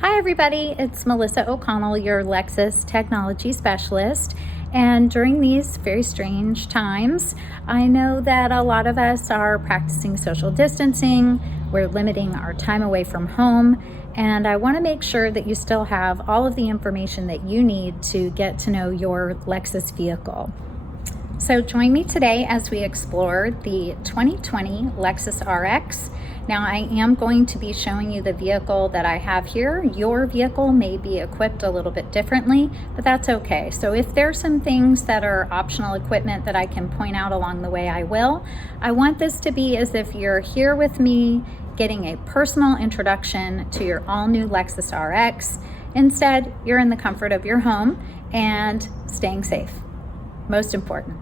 Hi everybody, it's Melissa O'Connell, your Lexus technology specialist. And during these very strange times, I know that a lot of us are practicing social distancing, we're limiting our time away from home, and I want to make sure that you still have all of the information that you need to get to know your Lexus vehicle. So join me today as we explore the 2020 Lexus RX. Now I am going to be showing you the vehicle that I have here. Your vehicle may be equipped a little bit differently, but that's okay. So if there's some things that are optional equipment that I can point out along the way, I will. I want this to be as if you're here with me getting a personal introduction to your all-new Lexus RX. Instead, you're in the comfort of your home and staying safe. Most important.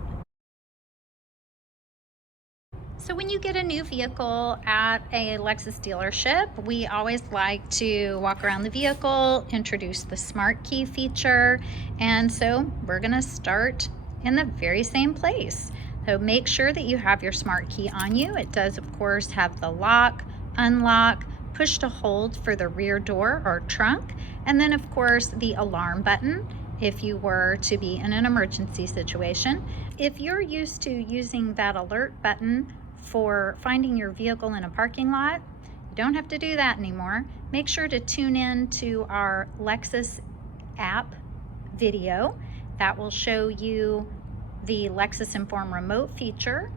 So when you get a new vehicle at a Lexus dealership, we always like to walk around the vehicle, introduce the smart key feature, and so we're gonna start in the very same place. So make sure that you have your smart key on you. It does, of course, have the lock, unlock, push to hold for the rear door or trunk, and then of course the alarm button if you were to be in an emergency situation. If you're used to using that alert button for finding your vehicle in a parking lot, you don't have to do that anymore. Make sure to tune in to our Lexus app video that will show you the Lexus Enform remote feature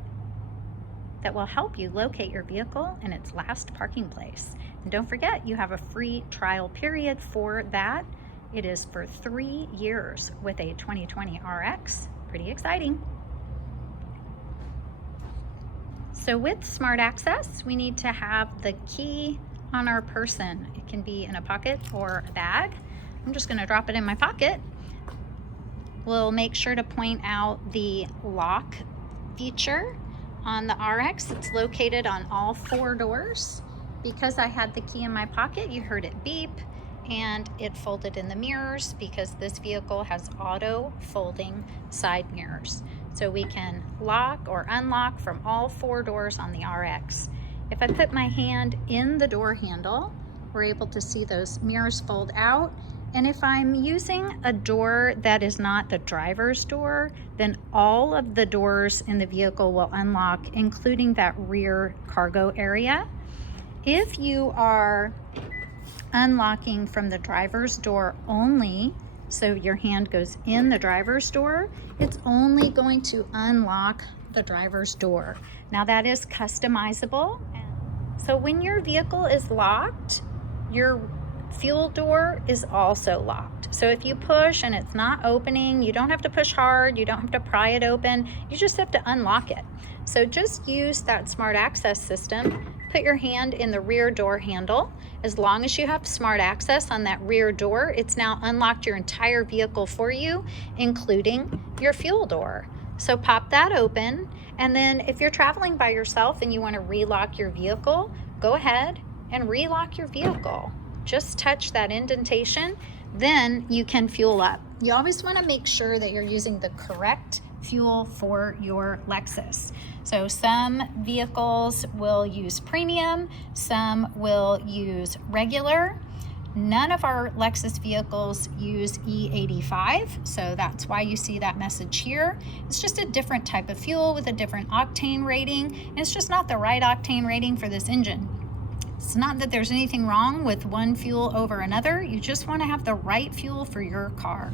that will help you locate your vehicle in its last parking place. And don't forget, you have a free trial period for that. It is for 3 years with a 2020 RX. Pretty exciting. So with Smart Access, we need to have the key on our person. It can be in a pocket or a bag. I'm just gonna drop it in my pocket. We'll make sure to point out the lock feature on the RX. It's located on all 4 doors. Because I had the key in my pocket, you heard it beep, and it folded in the mirrors because this vehicle has auto folding side mirrors. So we can lock or unlock from all 4 doors on the RX. If I put my hand in the door handle, we're able to see those mirrors fold out. And if I'm using a door that is not the driver's door, then all of the doors in the vehicle will unlock, including that rear cargo area. If you are unlocking from the driver's door only, so your hand goes in the driver's door, it's only going to unlock the driver's door. Now that is customizable. So when your vehicle is locked, your fuel door is also locked. So if you push and it's not opening, you don't have to push hard, you don't have to pry it open, you just have to unlock it. So just use that Smart Access system. Put your hand in the rear door handle. As long as you have Smart Access on that rear door, it's now unlocked your entire vehicle for you, including your fuel door. So pop that open, and then if you're traveling by yourself and you want to relock your vehicle, go ahead and relock your vehicle. Just touch that indentation, then you can fuel up. You always want to make sure that you're using the correct fuel for your Lexus. So some vehicles will use premium, some will use regular. None of our Lexus vehicles use E85, so that's why you see that message here. It's just a different type of fuel with a different octane rating, and it's just not the right octane rating for this engine. It's not that there's anything wrong with one fuel over another, you just want to have the right fuel for your car.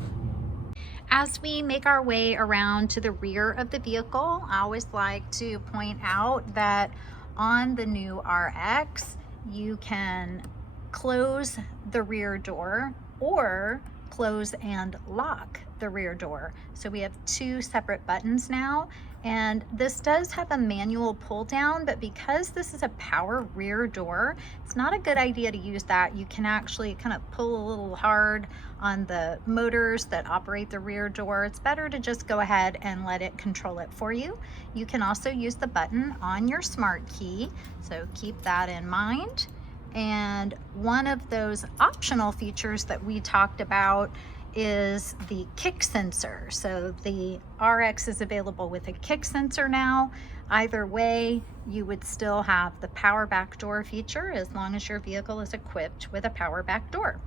As we make our way around to the rear of the vehicle, I always like to point out that on the new RX, you can close the rear door or close and lock the rear door. So we have 2 separate buttons now, and this does have a manual pull down, but because this is a power rear door, it's not a good idea to use that. You can actually kind of pull a little hard on the motors that operate the rear door. It's better to just go ahead and let it control it for you. You can also use the button on your smart key, so keep that in mind. And one of those optional features that we talked about is the kick sensor. So the RX is available with a kick sensor now. Either way, you would still have the power back door feature as long as your vehicle is equipped with a power back door.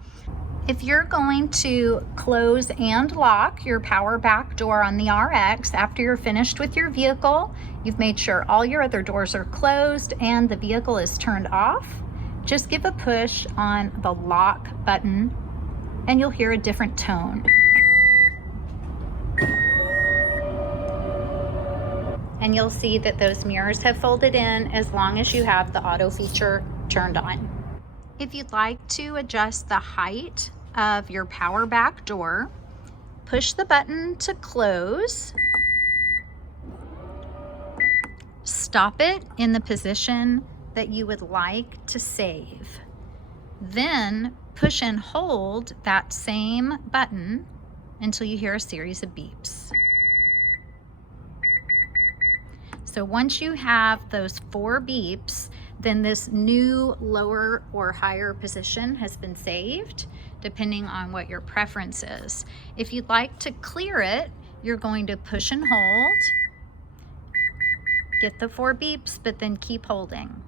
If you're going to close and lock your power back door on the RX after you're finished with your vehicle, you've made sure all your other doors are closed and the vehicle is turned off, just give a push on the lock button and you'll hear a different tone. And you'll see that those mirrors have folded in as long as you have the auto feature turned on. If you'd like to adjust the height of your power back door, push the button to close, stop it in the position that you would like to save. Then push and hold that same button until you hear a series of beeps. So once you have those 4 beeps, then this new lower or higher position has been saved, depending on what your preference is. If you'd like to clear it, you're going to push and hold, get the 4 beeps, but then keep holding.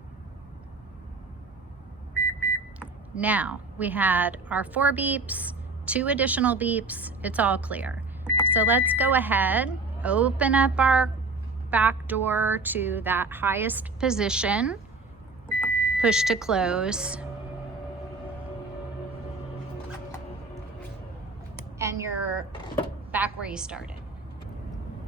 Now, we had our 4 beeps, 2 additional beeps, it's all clear. So let's go ahead, open up our back door to that highest position, push to close, and you're back where you started.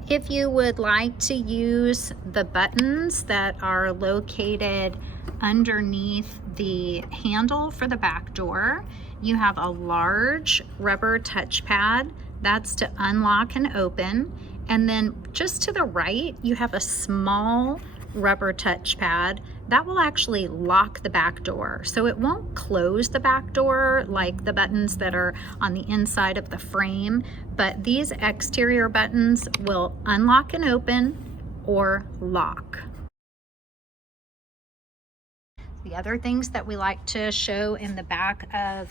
If you would like to use the buttons that are located underneath the handle for the back door, you have a large rubber touchpad that's to unlock and open. And then just to the right, you have a small rubber touchpad that will actually lock the back door. So it won't close the back door like the buttons that are on the inside of the frame, but these exterior buttons will unlock and open or lock. The other things that we like to show in the back of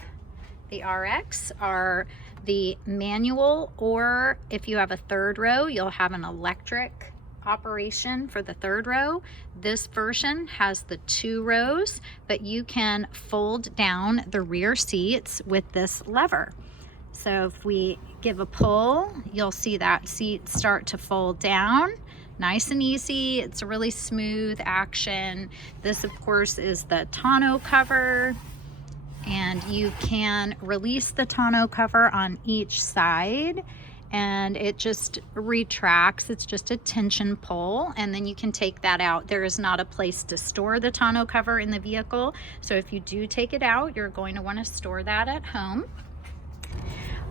the RX are the manual, or if you have a 3rd row, you'll have an electric operation for the 3rd row. This version has the 2 rows, but you can fold down the rear seats with this lever. So if we give a pull, you'll see that seat start to fold down. Nice and easy. It's a really smooth action. This, of course, is the tonneau cover. And you can release the tonneau cover on each side and it just retracts. It's just a tension pull and then you can take that out. There is not a place to store the tonneau cover in the vehicle. So if you do take it out, you're going to want to store that at home.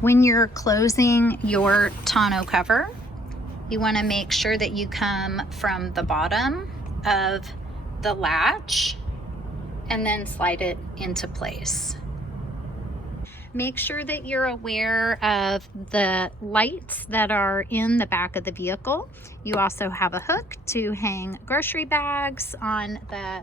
When you're closing your tonneau cover, you want to make sure that you come from the bottom of the latch and then slide it into place. Make sure that you're aware of the lights that are in the back of the vehicle. You also have a hook to hang grocery bags on the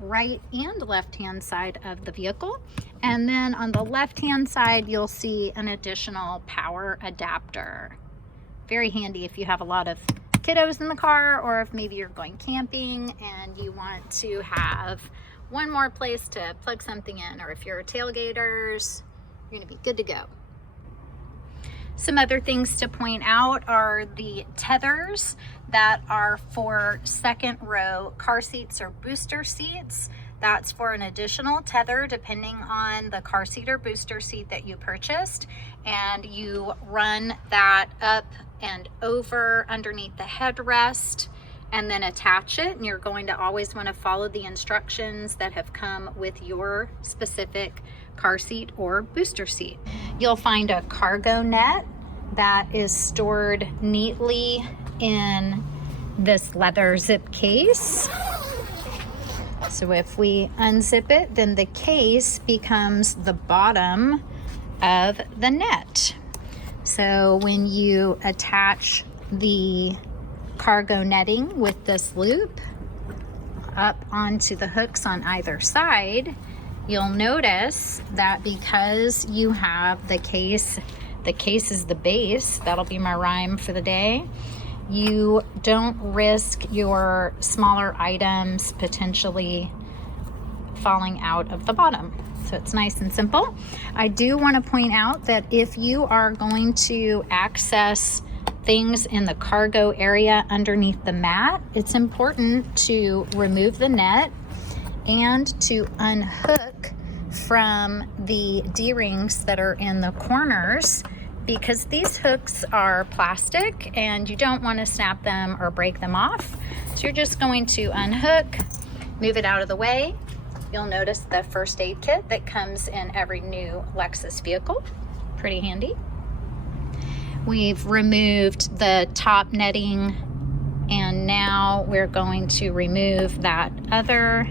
right and left hand side of the vehicle. And then on the left hand side, you'll see an additional power adapter. Very handy if you have a lot of kiddos in the car, or if maybe you're going camping and you want to have one more place to plug something in, or if you're tailgaters, you're going to be good to go. Some other things to point out are the tethers that are for 2nd row car seats or booster seats. That's for an additional tether depending on the car seat or booster seat that you purchased, and you run that up and over underneath the headrest and then attach it, and you're going to always want to follow the instructions that have come with your specific car seat or booster seat. You'll find a cargo net that is stored neatly in this leather zip case. So if we unzip it, then the case becomes the bottom of the net. So when you attach the cargo netting with this loop up onto the hooks on either side, you'll notice that because you have the case is the base, that'll be my rhyme for the day, you don't risk your smaller items potentially falling out of the bottom. So it's nice and simple. I do want to point out that if you are going to access things in the cargo area underneath the mat, it's important to remove the net and to unhook from the D-rings that are in the corners, because these hooks are plastic and you don't want to snap them or break them off. So you're just going to unhook, move it out of the way. You'll notice the first aid kit that comes in every new Lexus vehicle. Pretty handy. We've removed the top netting, and now we're going to remove that other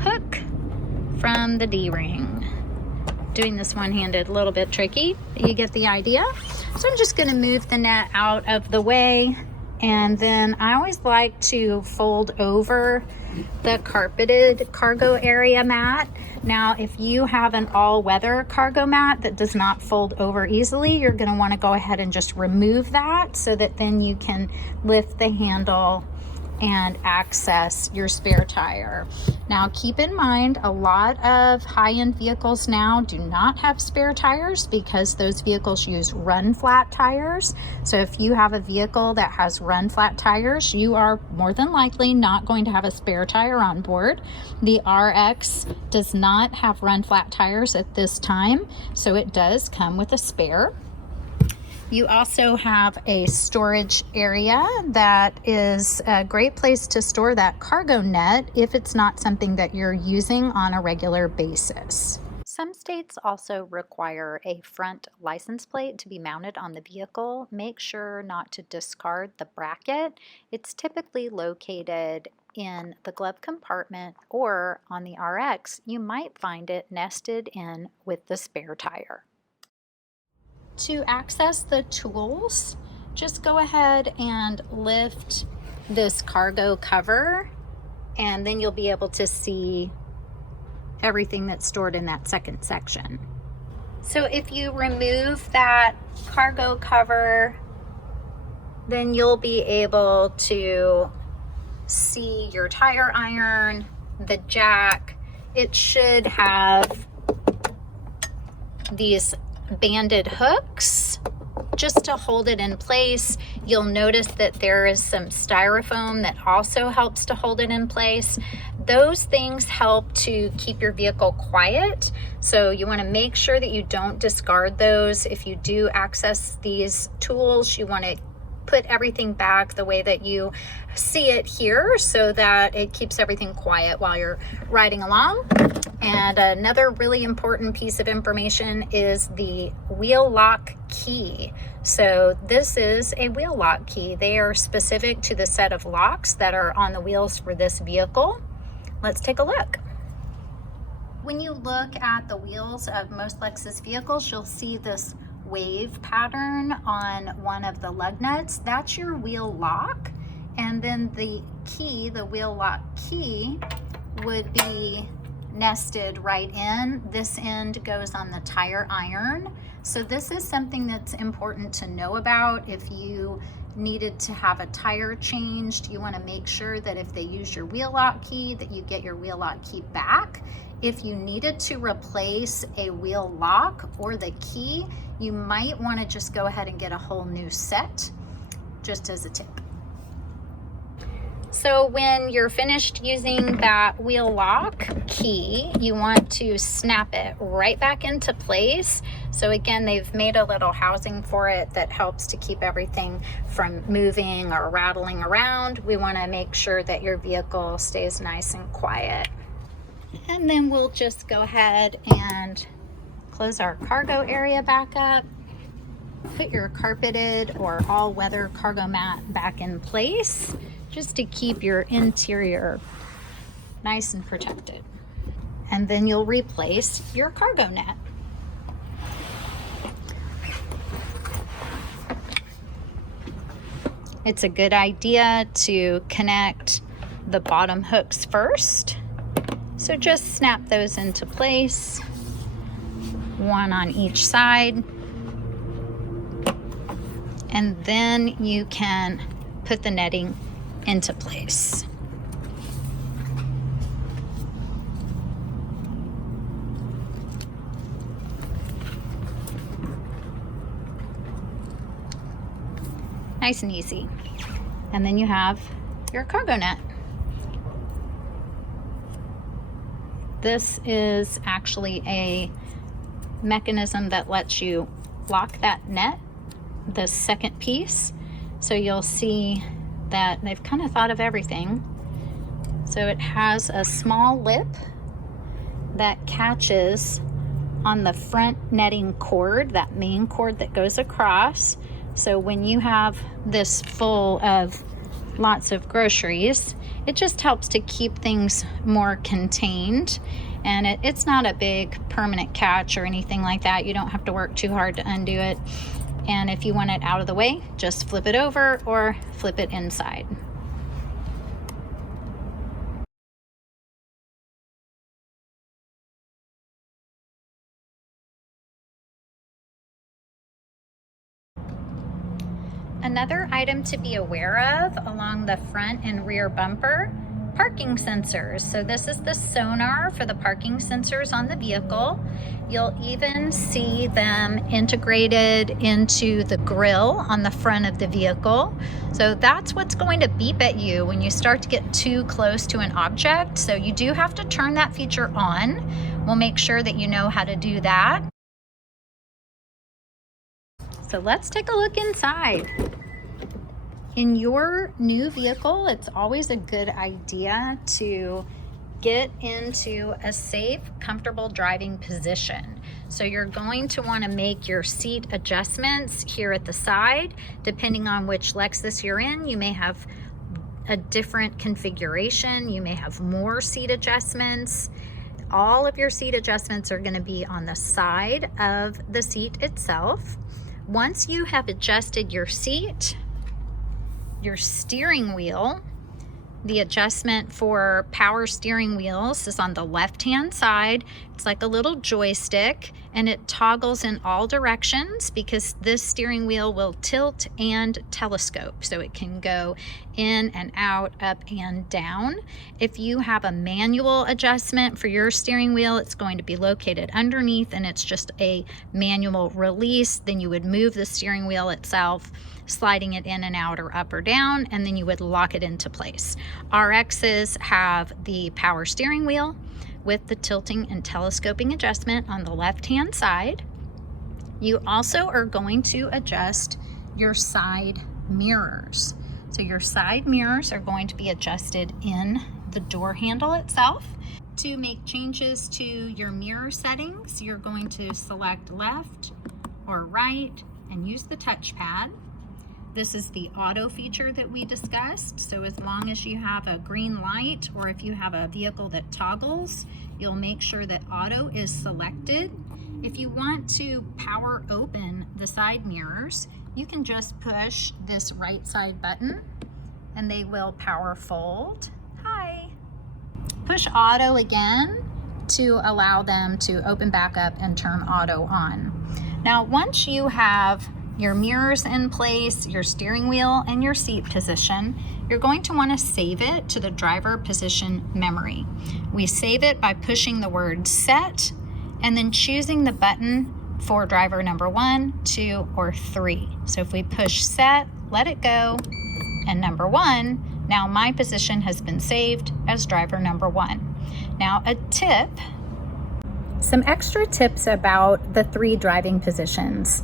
hook from the D-ring. Doing this one-handed, a little bit tricky, but you get the idea. So I'm just going to move the net out of the way, and then I always like to fold over the carpeted cargo area mat. Now, if you have an all-weather cargo mat that does not fold over easily, you're going to want to go ahead and just remove that so that then you can lift the handle and access your spare tire. Now, keep in mind, a lot of high-end vehicles now do not have spare tires because those vehicles use run flat tires. So if you have a vehicle that has run flat tires, you are more than likely not going to have a spare tire on board. The RX does not have run flat tires at this time, so it does come with a spare. You also have a storage area that is a great place to store that cargo net if it's not something that you're using on a regular basis. Some states also require a front license plate to be mounted on the vehicle. Make sure not to discard the bracket. It's typically located in the glove compartment, or on the RX, you might find it nested in with the spare tire. To access the tools, just go ahead and lift this cargo cover, and then you'll be able to see everything that's stored in that second section. So if you remove that cargo cover, then you'll be able to see your tire iron, the jack. It should have these banded hooks just to hold it in place. You'll notice that there is some styrofoam that also helps to hold it in place. Those things help to keep your vehicle quiet, so you want to make sure that you don't discard those. If you do access these tools, you want to put everything back the way that you see it here so that it keeps everything quiet while you're riding along. And another really important piece of information is the wheel lock key. So this is a wheel lock key. They are specific to the set of locks that are on the wheels for this vehicle. Let's take a look. When you look at the wheels of most Lexus vehicles, you'll see this wave pattern on one of the lug nuts. That's your wheel lock. And then the key, the wheel lock key, would be nested right in. This end goes on the tire iron. So this is something that's important to know about. If you needed to have a tire changed, you want to make sure that if they use your wheel lock key, that you get your wheel lock key back. If you needed to replace a wheel lock or the key, you might want to just go ahead and get a whole new set, just as a tip. So when you're finished using that wheel lock key, you want to snap it right back into place. So again, they've made a little housing for it that helps to keep everything from moving or rattling around. We want to make sure that your vehicle stays nice and quiet. And then we'll just go ahead and close our cargo area back up. Put your carpeted or all-weather cargo mat back in place, just to keep your interior nice and protected. And then you'll replace your cargo net. It's a good idea to connect the bottom hooks first. So just snap those into place, one on each side. And then you can put the netting into place. Nice and easy. And then you have your cargo net. This is actually a mechanism that lets you lock that net, the second piece. So you'll see that they've kind of thought of everything. So it has a small lip that catches on the front netting cord, that main cord that goes across. So when you have this full of lots of groceries, it just helps to keep things more contained. And it's not a big permanent catch or anything like that. You don't have to work too hard to undo it. And if you want it out of the way, just flip it over or flip it inside. Another item to be aware of along the front and rear bumper, parking sensors. So this is the sonar for the parking sensors on the vehicle. You'll even see them integrated into the grille on the front of the vehicle. So that's what's going to beep at you when you start to get too close to an object. So you do have to turn that feature on. We'll make sure that you know how to do that. So let's take a look inside. In your new vehicle, it's always a good idea to get into a safe, comfortable driving position. So you're going to want to make your seat adjustments here at the side. Depending on which Lexus you're in, you may have a different configuration. You may have more seat adjustments. All of your seat adjustments are going to be on the side of the seat itself. Once you have adjusted your seat, your steering wheel, the adjustment for power steering wheels is on the left-hand side. It's like a little joystick and it toggles in all directions because this steering wheel will tilt and telescope. So it can go in and out, up and down. If you have a manual adjustment for your steering wheel, it's going to be located underneath and it's just a manual release. Then you would move the steering wheel itself, sliding it in and out or up or down, and then you would lock it into place. RXs have the power steering wheel with the tilting and telescoping adjustment on the left-hand side. You also are going to adjust your side mirrors. So your side mirrors are going to be adjusted in the door handle itself. To make changes to your mirror settings, you're going to select left or right and use the touchpad. This is the auto feature that we discussed. So as long as you have a green light or if you have a vehicle that toggles, you'll make sure that auto is selected. If you want to power open the side mirrors, you can just push this right side button and they will power fold. Hi. Push auto again to allow them to open back up and turn auto on. Now, once you have your mirrors in place, your steering wheel, and your seat position, you're going to want to save it to the driver position memory. We save it by pushing the word set and then choosing the button for driver number 1, 2, or 3. So if we push set, let it go, and number 1, now my position has been saved as driver number 1. Now a tip, some extra tips about the 3 driving positions.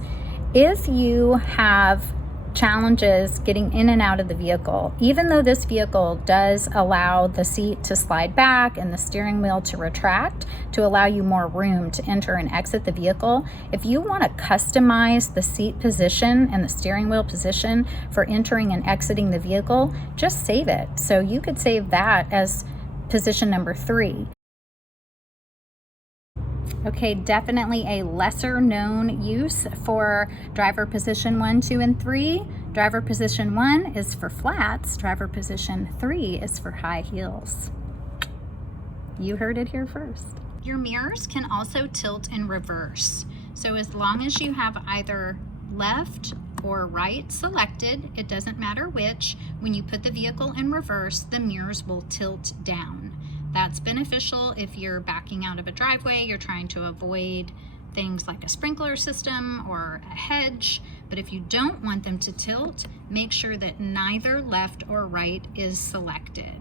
If you have challenges getting in and out of the vehicle, even though this vehicle does allow the seat to slide back and the steering wheel to retract to allow you more room to enter and exit the vehicle, if you want to customize the seat position and the steering wheel position for entering and exiting the vehicle, just save it. So you could save that as position number 3. Okay, definitely a lesser known use for driver position 1, 2, and 3. Driver position 1 is for flats. Driver position 3 is for high heels. You heard it here first. Your mirrors can also tilt in reverse. So as long as you have either left or right selected, it doesn't matter which, when you put the vehicle in reverse, the mirrors will tilt down. That's beneficial if you're backing out of a driveway, you're trying to avoid things like a sprinkler system or a hedge. But if you don't want them to tilt, make sure that neither left or right is selected.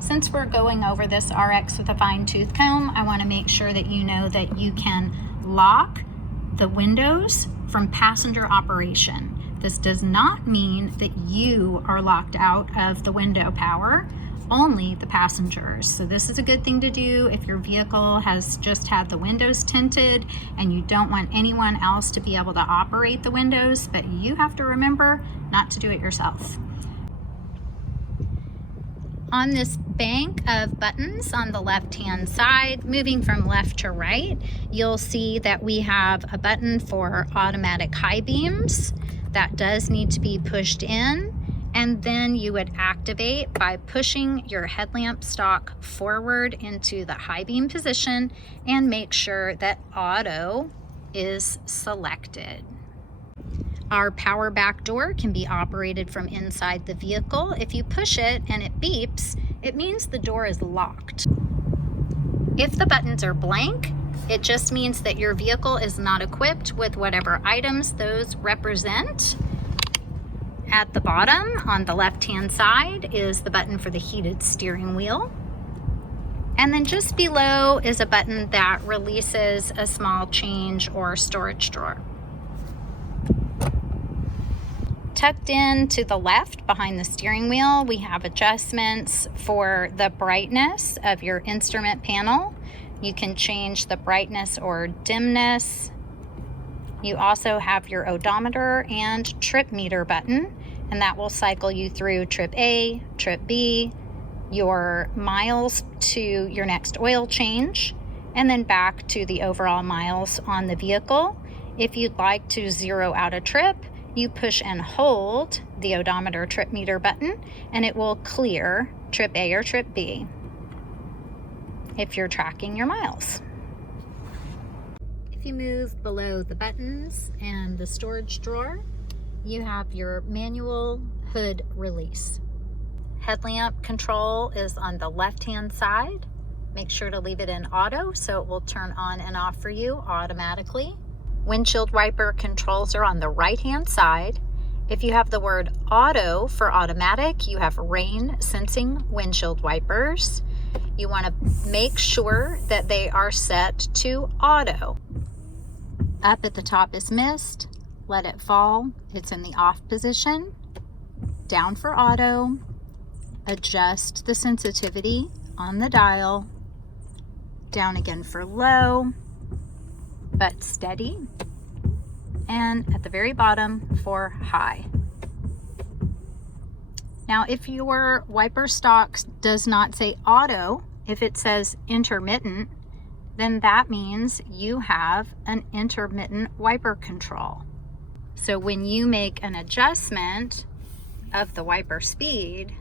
Since we're going over this RX with a fine-tooth comb, I want to make sure that you know that you can lock the windows from passenger operation. This does not mean that you are locked out of the window power, only the passengers. So this is a good thing to do if your vehicle has just had the windows tinted and you don't want anyone else to be able to operate the windows, but you have to remember not to do it yourself. On this bank of buttons on the left-hand side, moving from left to right, you'll see that we have a button for automatic high beams. That does need to be pushed in, and then you would activate by pushing your headlamp stalk forward into the high beam position and make sure that auto is selected. Our power back door can be operated from inside the vehicle. If you push it and it beeps, it means the door is locked. If the buttons are blank, it just means that your vehicle is not equipped with whatever items those represent. At the bottom on the left-hand side is the button for the heated steering wheel. And then just below is a button that releases a small change or storage drawer. Tucked in to the left behind the steering wheel, we have adjustments for the brightness of your instrument panel. You can change the brightness or dimness. You also have your odometer and trip meter button, and that will cycle you through trip A, trip B, your miles to your next oil change, and then back to the overall miles on the vehicle. If you'd like to zero out a trip, you push and hold the odometer trip meter button and it will clear trip A or trip B if you're tracking your miles. If you move below the buttons and the storage drawer, you have your manual hood release. Headlamp control is on the left-hand side. Make sure to leave it in auto so it will turn on and off for you automatically. Windshield wiper controls are on the right-hand side. If you have the word auto for automatic, you have rain sensing windshield wipers. You want to make sure that they are set to auto. Up at the top is mist. Let it fall. It's in the off position. Down for auto. Adjust the sensitivity on the dial. Down again for low, but steady, and at the very bottom for high. Now, if your wiper stock does not say auto, if it says intermittent, then that means you have an intermittent wiper control. So when you make an adjustment of the wiper speed,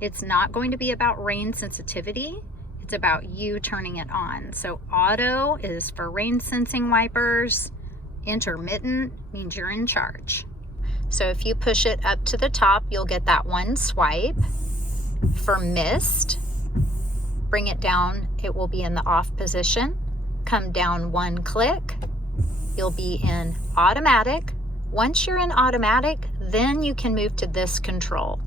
it's not going to be about rain sensitivity. It's about you turning it on. So auto is for rain sensing wipers. Intermittent means you're in charge. So if you push it up to the top, you'll get that one swipe. For mist, bring it down, it will be in the off position. Come down one click, you'll be in automatic. Once you're in automatic, then you can move to this control.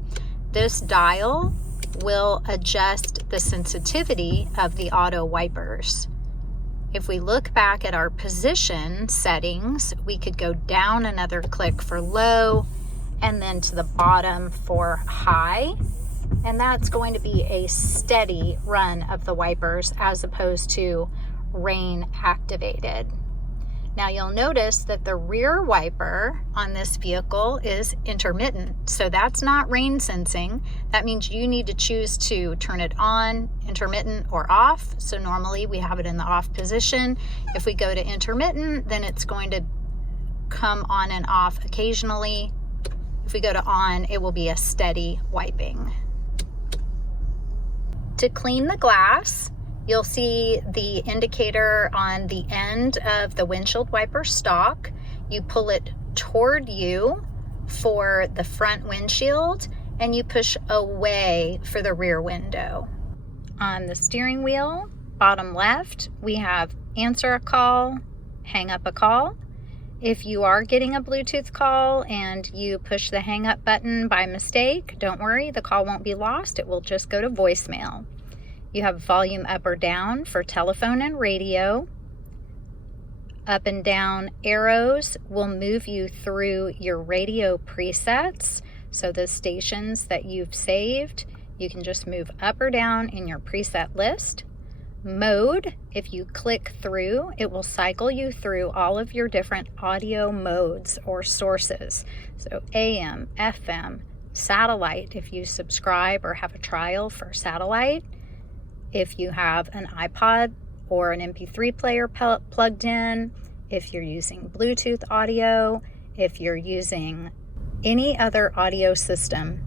This dial will adjust the sensitivity of the auto wipers. If we look back at our position settings, we could go down another click for low and then to the bottom for high. And that's going to be a steady run of the wipers as opposed to rain activated. Now you'll notice that the rear wiper on this vehicle is intermittent. So that's not rain sensing. That means you need to choose to turn it on, intermittent, or off. So normally we have it in the off position. If we go to intermittent, then it's going to come on and off occasionally. If we go to on, it will be a steady wiping. To clean the glass, you'll see the indicator on the end of the windshield wiper stalk. You pull it toward you for the front windshield, and you push away for the rear window. On the steering wheel, bottom left, we have answer a call, hang up a call. If you are getting a Bluetooth call and you push the hang up button by mistake, don't worry, the call won't be lost. It will just go to voicemail. You have volume up or down for telephone and radio. Up and down arrows will move you through your radio presets. So the stations that you've saved, you can just move up or down in your preset list. Mode, if you click through, it will cycle you through all of your different audio modes or sources. So AM, FM, satellite, if you subscribe or have a trial for satellite. If you have an iPod or an MP3 player plugged in, if you're using Bluetooth audio, if you're using any other audio system.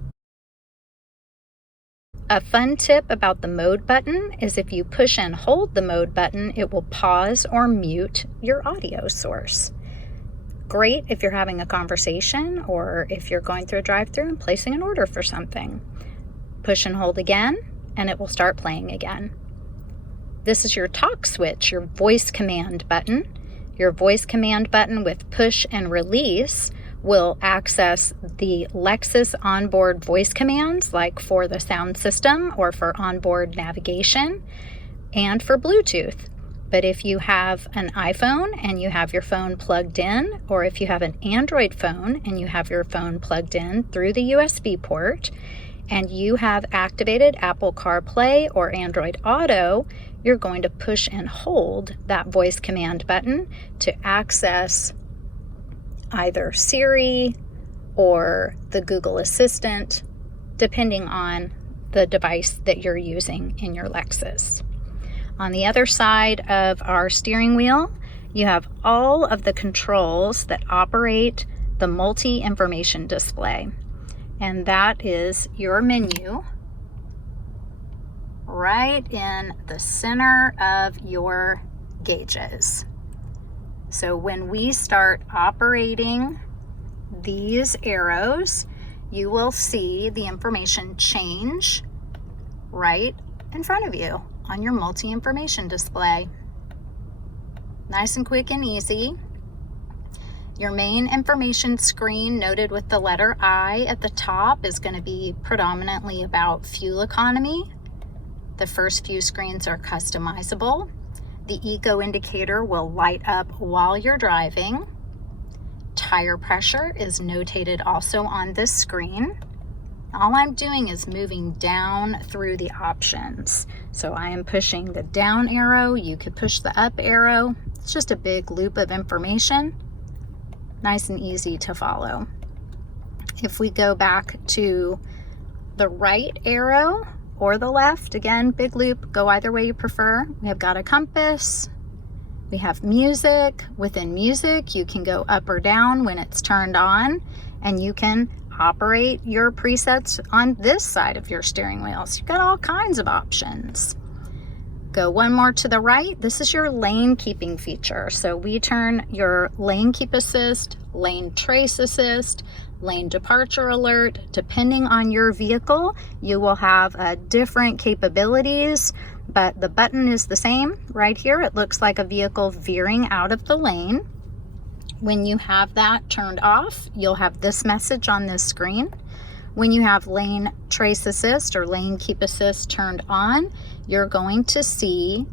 A fun tip about the mode button is if you push and hold the mode button, it will pause or mute your audio source. Great if you're having a conversation or if you're going through a drive-thru and placing an order for something. Push and hold again, and it will start playing again. This is your talk switch, your voice command button. Your voice command button with push and release will access the Lexus onboard voice commands, like for the sound system or for onboard navigation and for Bluetooth. But if you have an iPhone and you have your phone plugged in, or if you have an Android phone and you have your phone plugged in through the USB port, and you have activated Apple CarPlay or Android Auto, you're going to push and hold that voice command button to access either Siri or the Google Assistant, depending on the device that you're using in your Lexus. On the other side of our steering wheel, you have all of the controls that operate the multi-information display. And that is your menu right in the center of your gauges. So when we start operating these arrows, you will see the information change right in front of you on your multi-information display. Nice and quick and easy. Your main information screen, noted with the letter I at the top, is going to be predominantly about fuel economy. The first few screens are customizable. The eco indicator will light up while you're driving. Tire pressure is notated also on this screen. All I'm doing is moving down through the options. So I am pushing the down arrow. You could push the up arrow. It's just a big loop of information. Nice and easy to follow. If we go back to the right arrow or the left, again, big loop, go either way you prefer. We have got a compass. We have music. Within music, you can go up or down when it's turned on, and you can operate your presets on this side of your steering wheel. So you've got all kinds of options. Go one more to the right. This is your lane keeping feature. So we turn your lane keep assist, lane trace assist, lane departure alert. Depending on your vehicle, you will have different capabilities, but the button is the same. Right here, it looks like a vehicle veering out of the lane. When you have that turned off, you'll have this message on this screen. When you have lane trace assist or lane keep assist turned on, you're going to see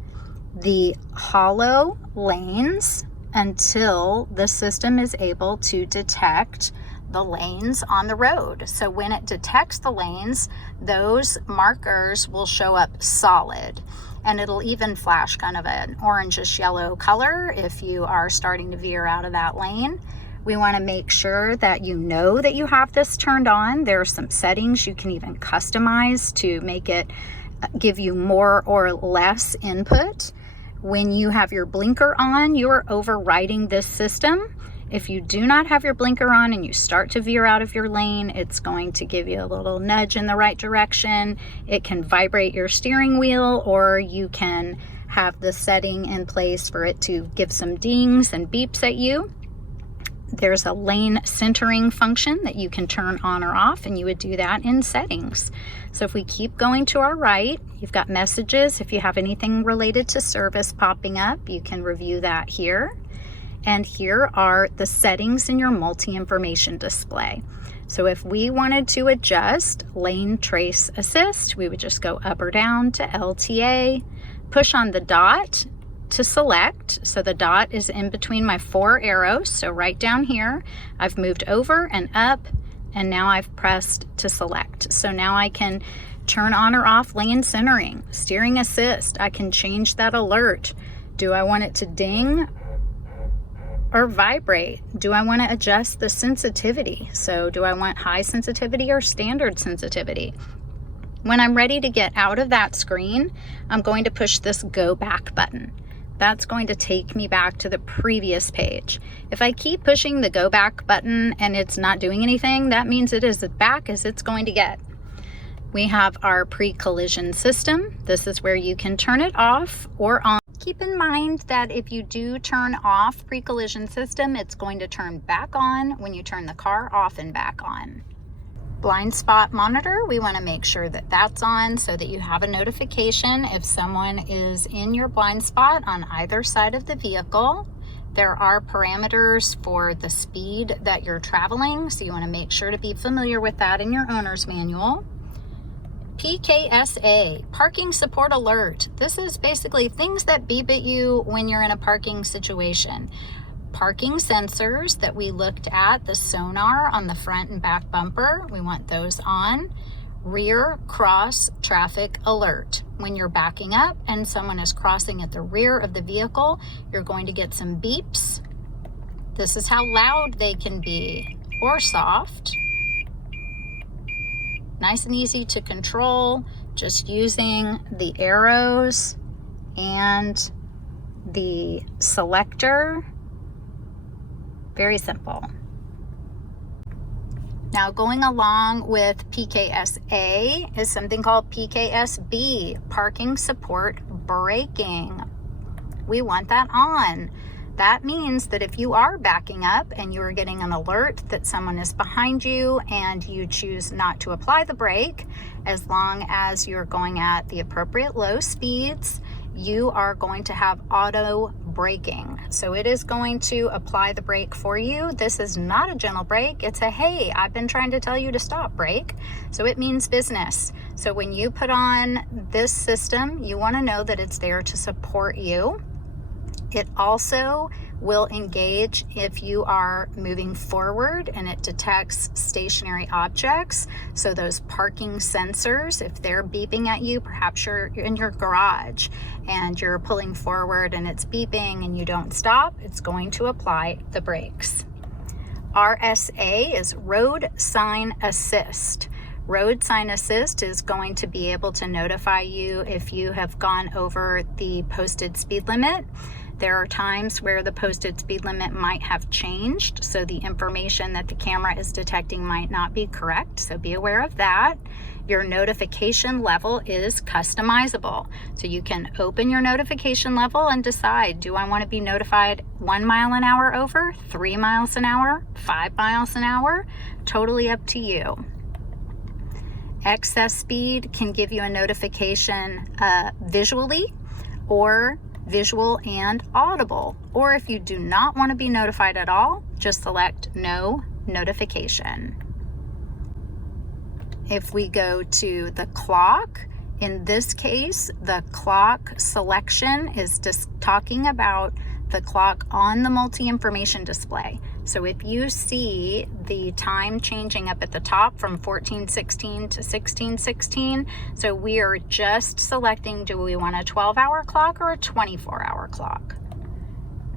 the hollow lanes until the system is able to detect the lanes on the road. So when it detects the lanes, those markers will show up solid, and it'll even flash kind of an orangish yellow color if you are starting to veer out of that lane. We want to make sure that you know that you have this turned on. There are some settings you can even customize to make it give you more or less input. When you have your blinker on, you are overriding this system. If you do not have your blinker on and you start to veer out of your lane, it's going to give you a little nudge in the right direction. It can vibrate your steering wheel, or you can have the setting in place for it to give some dings and beeps at you. There's a lane centering function that you can turn on or off, and you would do that in settings. So if we keep going to our right, you've got messages. If you have anything related to service popping up, you can review that here. And here are the settings in your multi-information display. So if we wanted to adjust lane trace assist, we would just go up or down to LTA, push on the dot to select. So the dot is in between my 4 arrows. So right down here, I've moved over and up, and now I've pressed to select. So now I can turn on or off lane centering, steering assist. I can change that alert. Do I want it to ding or vibrate? Do I want to adjust the sensitivity? So do I want high sensitivity or standard sensitivity? When I'm ready to get out of that screen, I'm going to push this go back button. That's going to take me back to the previous page. If I keep pushing the go back button and it's not doing anything, that means it is as back as it's going to get. We have our pre-collision system. This is where you can turn it off or on. Keep in mind that if you do turn off pre-collision system, it's going to turn back on when you turn the car off and back on. Blind spot monitor, we want to make sure that that's on so that you have a notification if someone is in your blind spot on either side of the vehicle. There are parameters for the speed that you're traveling, so you want to make sure to be familiar with that in your owner's manual. PKSA, parking support alert. This is basically things that beep at you when you're in a parking situation. Parking sensors that we looked at, the sonar on the front and back bumper, we want those on. Rear cross traffic alert. When you're backing up and someone is crossing at the rear of the vehicle, you're going to get some beeps. This is how loud they can be, or soft. Nice and easy to control, just using the arrows and the selector. Very simple. Now going along with PKSA is something called PKSB, parking support braking. We want that on. That means that if you are backing up and you are getting an alert that someone is behind you and you choose not to apply the brake, as long as you're going at the appropriate low speeds, you are going to have auto braking. So it is going to apply the brake for you. This is not a gentle brake. It's a, hey, I've been trying to tell you to stop brake. So it means business. So when you put on this system, you want to know that it's there to support you. It also will engage if you are moving forward and it detects stationary objects. So those parking sensors, if they're beeping at you, perhaps you're in your garage and you're pulling forward and it's beeping and you don't stop, it's going to apply the brakes. RSA is road sign assist. Road sign assist is going to be able to notify you if you have gone over the posted speed limit. There are times where the posted speed limit might have changed, so the information that the camera is detecting might not be correct, so be aware of that. Your notification level is customizable, so you can open your notification level and decide, do I want to be notified 1 mile an hour over, 3 miles an hour, 5 miles an hour? Totally up to you. Excess speed can give you a notification visually, or visual and audible. Or if you do not want to be notified at all, just select no notification. If we go to the clock, in this case, the clock selection is just talking about the clock on the multi-information display. So if you see the time changing up at the top from 14:16 to 16:16, so we are just selecting, do we want a 12-hour clock or a 24-hour clock?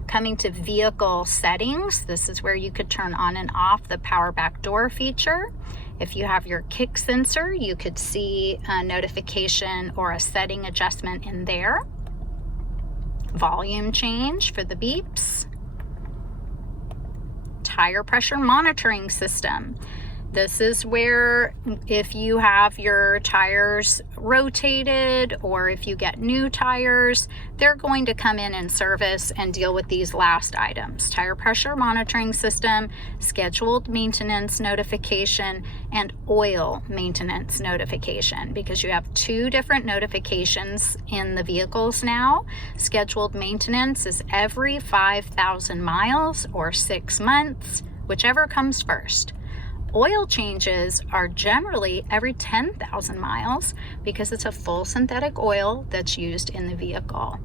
Coming to vehicle settings, this is where you could turn on and off the power back door feature. If you have your kick sensor, you could see a notification or a setting adjustment in there. Volume change for the beeps. Tire pressure monitoring system. This is where if you have your tires rotated or if you get new tires, they're going to come in and service and deal with these last items: tire pressure monitoring system, scheduled maintenance notification, and oil maintenance notification, because you have two different notifications in the vehicles now. Scheduled maintenance is every 5,000 miles or 6 months, whichever comes first. Oil changes are generally every 10,000 miles because it's a full synthetic oil that's used in the vehicle.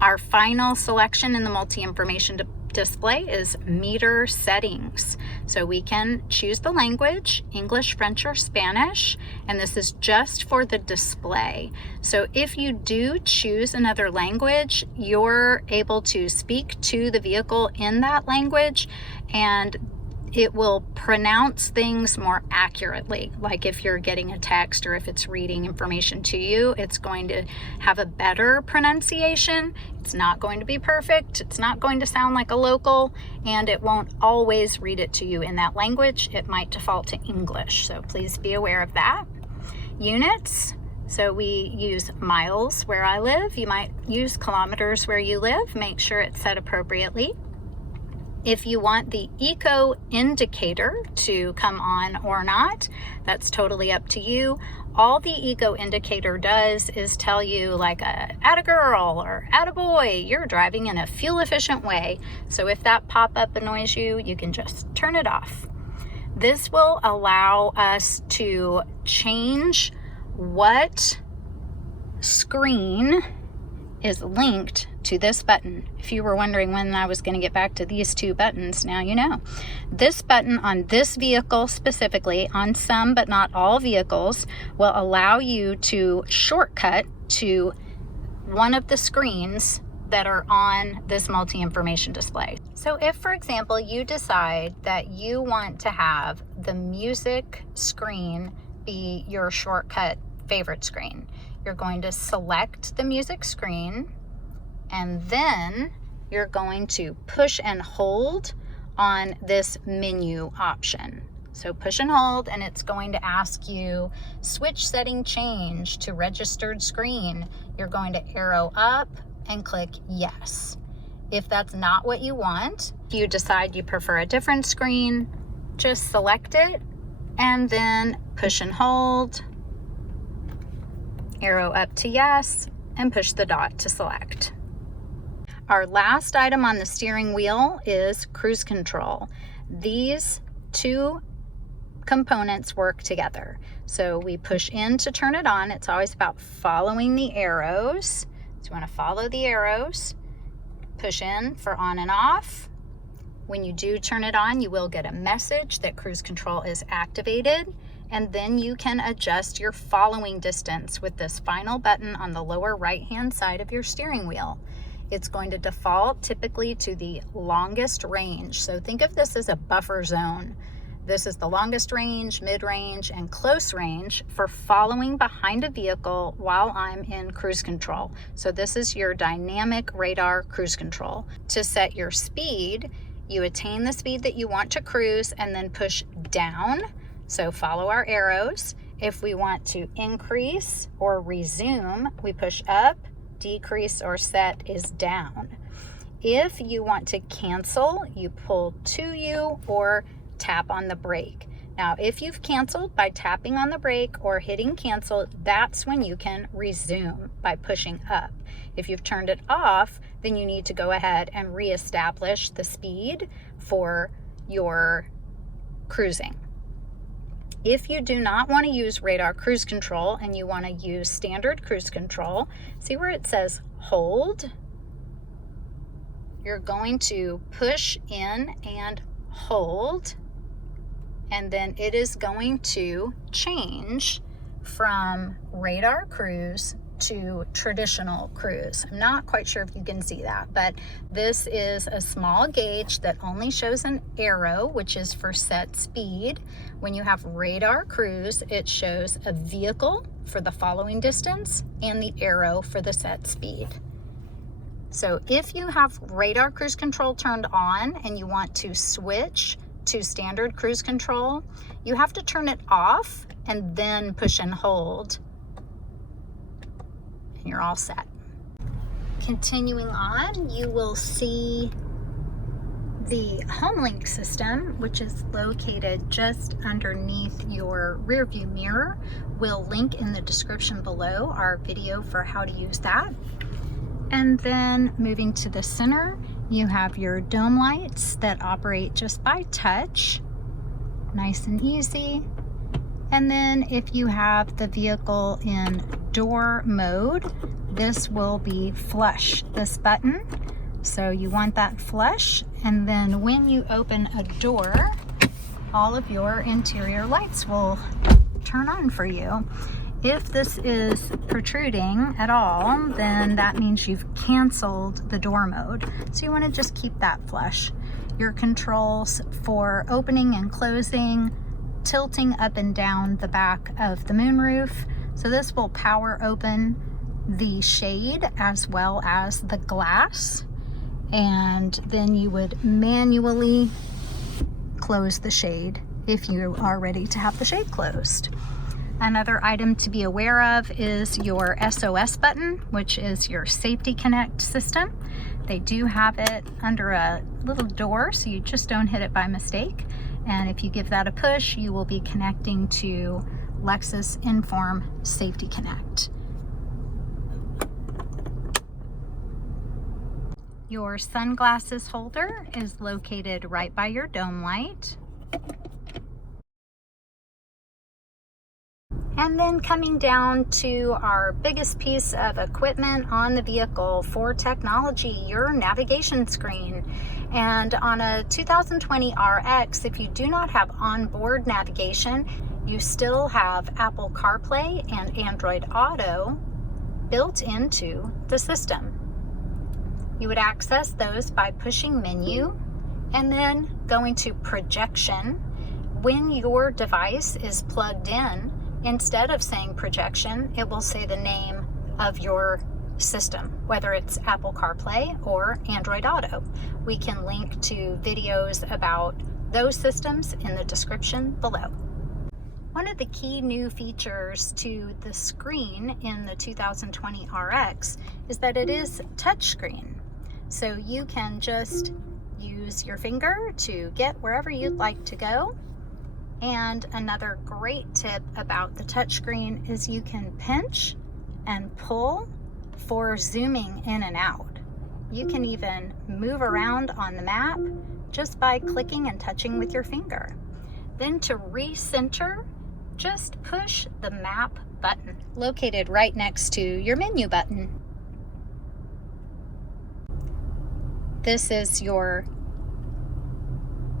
Our final selection in the multi-information display is meter settings. So we can choose the language, English, French, or Spanish, and this is just for the display. So if you do choose another language, you're able to speak to the vehicle in that language, and it will pronounce things more accurately. Like if you're getting a text or if it's reading information to you, it's going to have a better pronunciation. It's not going to be perfect. It's not going to sound like a local, and it won't always read it to you in that language. It might default to English, so please be aware of that. Units. So we use miles where I live. You might use kilometers where you live. Make sure it's set appropriately. If you want the eco indicator to come on or not, that's totally up to you. All the eco indicator does is tell you, like, atta girl or atta boy, you're driving in a fuel efficient way. So if that pop-up annoys you, you can just turn it off. This will allow us to change what screen is linked to this button. If you were wondering when I was going to get back to these two buttons, now you know. This button on this vehicle specifically, on some but not all vehicles, will allow you to shortcut to one of the screens that are on this multi-information display. So if, for example, you decide that you want to have the music screen be your shortcut favorite screen, you're going to select the music screen, and then you're going to push and hold on this menu option. So push and hold, and it's going to ask you switch setting change to registered screen. You're going to arrow up and click yes. If that's not what you want, if you decide you prefer a different screen, just select it and then push and hold, arrow up to yes, and push the dot to select. Our last item on the steering wheel is cruise control. These two components work together. So we push in to turn it on. It's always about following the arrows. So you want to follow the arrows, push in for on and off. When you do turn it on, you will get a message that cruise control is activated, and then you can adjust your following distance with this final button on the lower right-hand side of your steering wheel. It's going to default typically to the longest range. So think of this as a buffer zone. This is the longest range, mid-range, and close range for following behind a vehicle while I'm in cruise control. So this is your dynamic radar cruise control. To set your speed, you attain the speed that you want to cruise and then push down. So follow our arrows. If we want to increase or resume, we push up, decrease or set is down. If you want to cancel, you pull to you or tap on the brake. Now, if you've canceled by tapping on the brake or hitting cancel, that's when you can resume by pushing up. If you've turned it off, then you need to go ahead and reestablish the speed for your cruising. If you do not want to use radar cruise control and you want to use standard cruise control, see where it says hold? You're going to push in and hold, and then it is going to change from radar cruise to traditional cruise. I'm not quite sure if you can see that, but this is a small gauge that only shows an arrow, which is for set speed. When you have radar cruise, it shows a vehicle for the following distance and the arrow for the set speed. So if you have radar cruise control turned on and you want to switch to standard cruise control, you have to turn it off and then push and hold, and you're all set. Continuing on, you will see the HomeLink system, which is located just underneath your rear view mirror. We'll link in the description below our video for how to use that. And then moving to the center, you have your dome lights that operate just by touch, nice and easy. And then if you have the vehicle in door mode, this will be flush, this button. So you want that flush, and then when you open a door, all of your interior lights will turn on for you. If this is protruding at all, then that means you've canceled the door mode. So you want to just keep that flush. Your controls for opening and closing, tilting up and down the back of the moonroof. So this will power open the shade as well as the glass. And then you would manually close the shade if you are ready to have the shade closed. Another item to be aware of is your SOS button, which is your Safety Connect system. They do have it under a little door, so you just don't hit it by mistake. And if you give that a push, you will be connecting to Lexus Enform Safety Connect. Your sunglasses holder is located right by your dome light. And then coming down to our biggest piece of equipment on the vehicle for technology, your navigation screen. And on a 2020 RX, if you do not have onboard navigation, you still have Apple CarPlay and Android Auto built into the system. You would access those by pushing menu and then going to projection. When your device is plugged in, instead of saying projection, it will say the name of your system, whether it's Apple CarPlay or Android Auto. We can link to videos about those systems in the description below. One of the key new features to the screen in the 2020 RX is that it is touchscreen. So you can just use your finger to get wherever you'd like to go. And another great tip about the touchscreen is you can pinch and pull for zooming in and out. You can even move around on the map just by clicking and touching with your finger. Then to recenter, just push the map button located right next to your menu button. This is your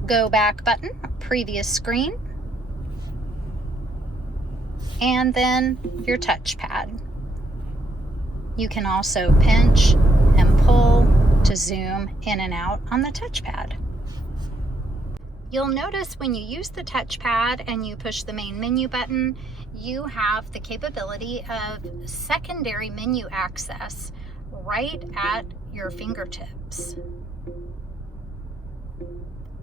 go back button, previous screen, and then your touchpad. You can also pinch and pull to zoom in and out on the touchpad. You'll notice when you use the touchpad and you push the main menu button, you have the capability of secondary menu access right at your fingertips.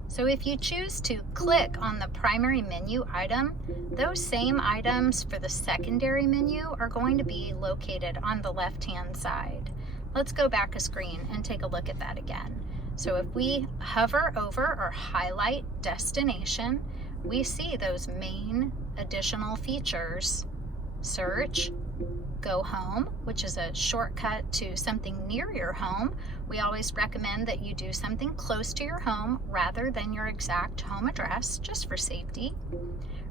So if you choose to click on the primary menu item, those same items for the secondary menu are going to be located on the left-hand side. Let's go back a screen and take a look at that again. So if we hover over or highlight destination, we see those main additional features: search, go home, which is a shortcut to something near your home. We always recommend that you do something close to your home rather than your exact home address, just for safety.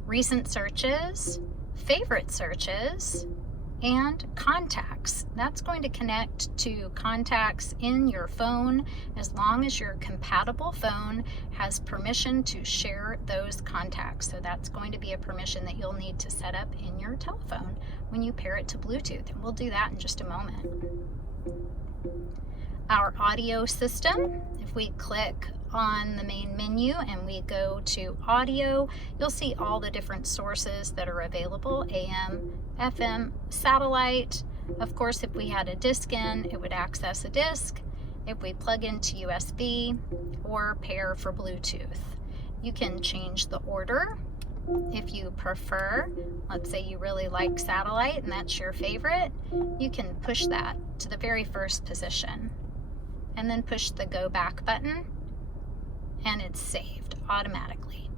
Recent searches, favorite searches, and contacts. That's going to connect to contacts in your phone as long as your compatible phone has permission to share those contacts. So that's going to be a permission that you'll need to set up in your telephone when you pair it to Bluetooth, and we'll do that in just a moment. Our audio system, if we click on the main menu and we go to audio, you'll see all the different sources that are available: AM, FM, satellite. Of course, if we had a disc in, it would access a disc. If we plug into USB or pair for Bluetooth. You can change the order if you prefer. Let's say you really like satellite and that's your favorite. You can push that to the very first position and then push the go back button, and it's saved automatically.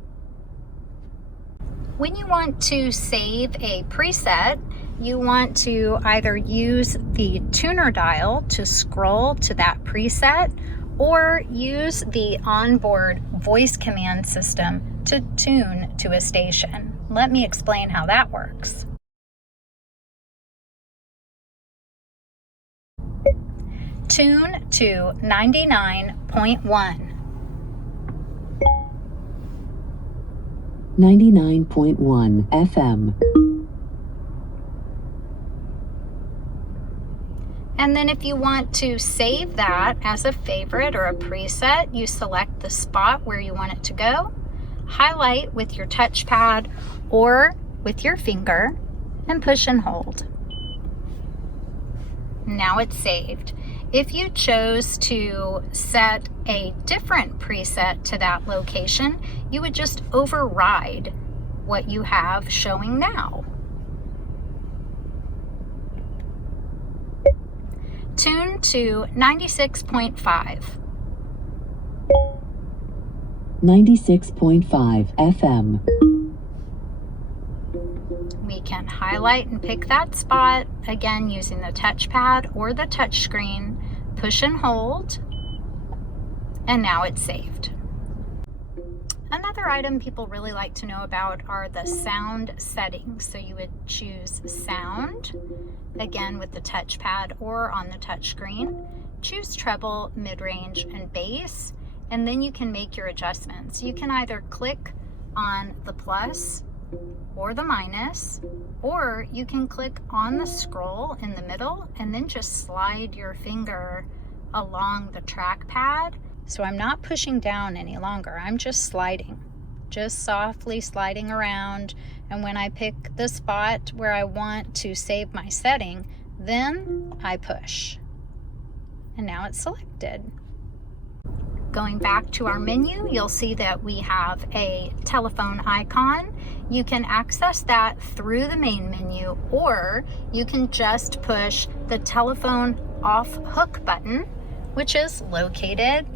When you want to save a preset, you want to either use the tuner dial to scroll to that preset, or use the onboard voice command system to tune to a station. Let me explain how that works. Tune to 99.1. 99.1 FM. And then if you want to save that as a favorite or a preset, you select the spot where you want it to go, highlight with your touchpad or with your finger, and push and hold. Now it's saved. If you chose to set a different preset to that location, you would just override what you have showing now. Tune to 96.5. 96.5 FM. We can highlight and pick that spot, again using the touchpad or the touchscreen, push and hold, and now it's saved. Another item people really like to know about are the sound settings. So you would choose sound, again with the touchpad or on the touchscreen. Choose treble, mid-range, and bass, and then you can make your adjustments. You can either click on the plus or the minus, or you can click on the scroll in the middle and then just slide your finger along the trackpad. So I'm not pushing down any longer, I'm just sliding, just softly sliding around. And when I pick the spot where I want to save my setting, then I push. And now it's selected. Going back to our menu, you'll see that we have a telephone icon. You can access that through the main menu, or you can just push the telephone off hook button, which is located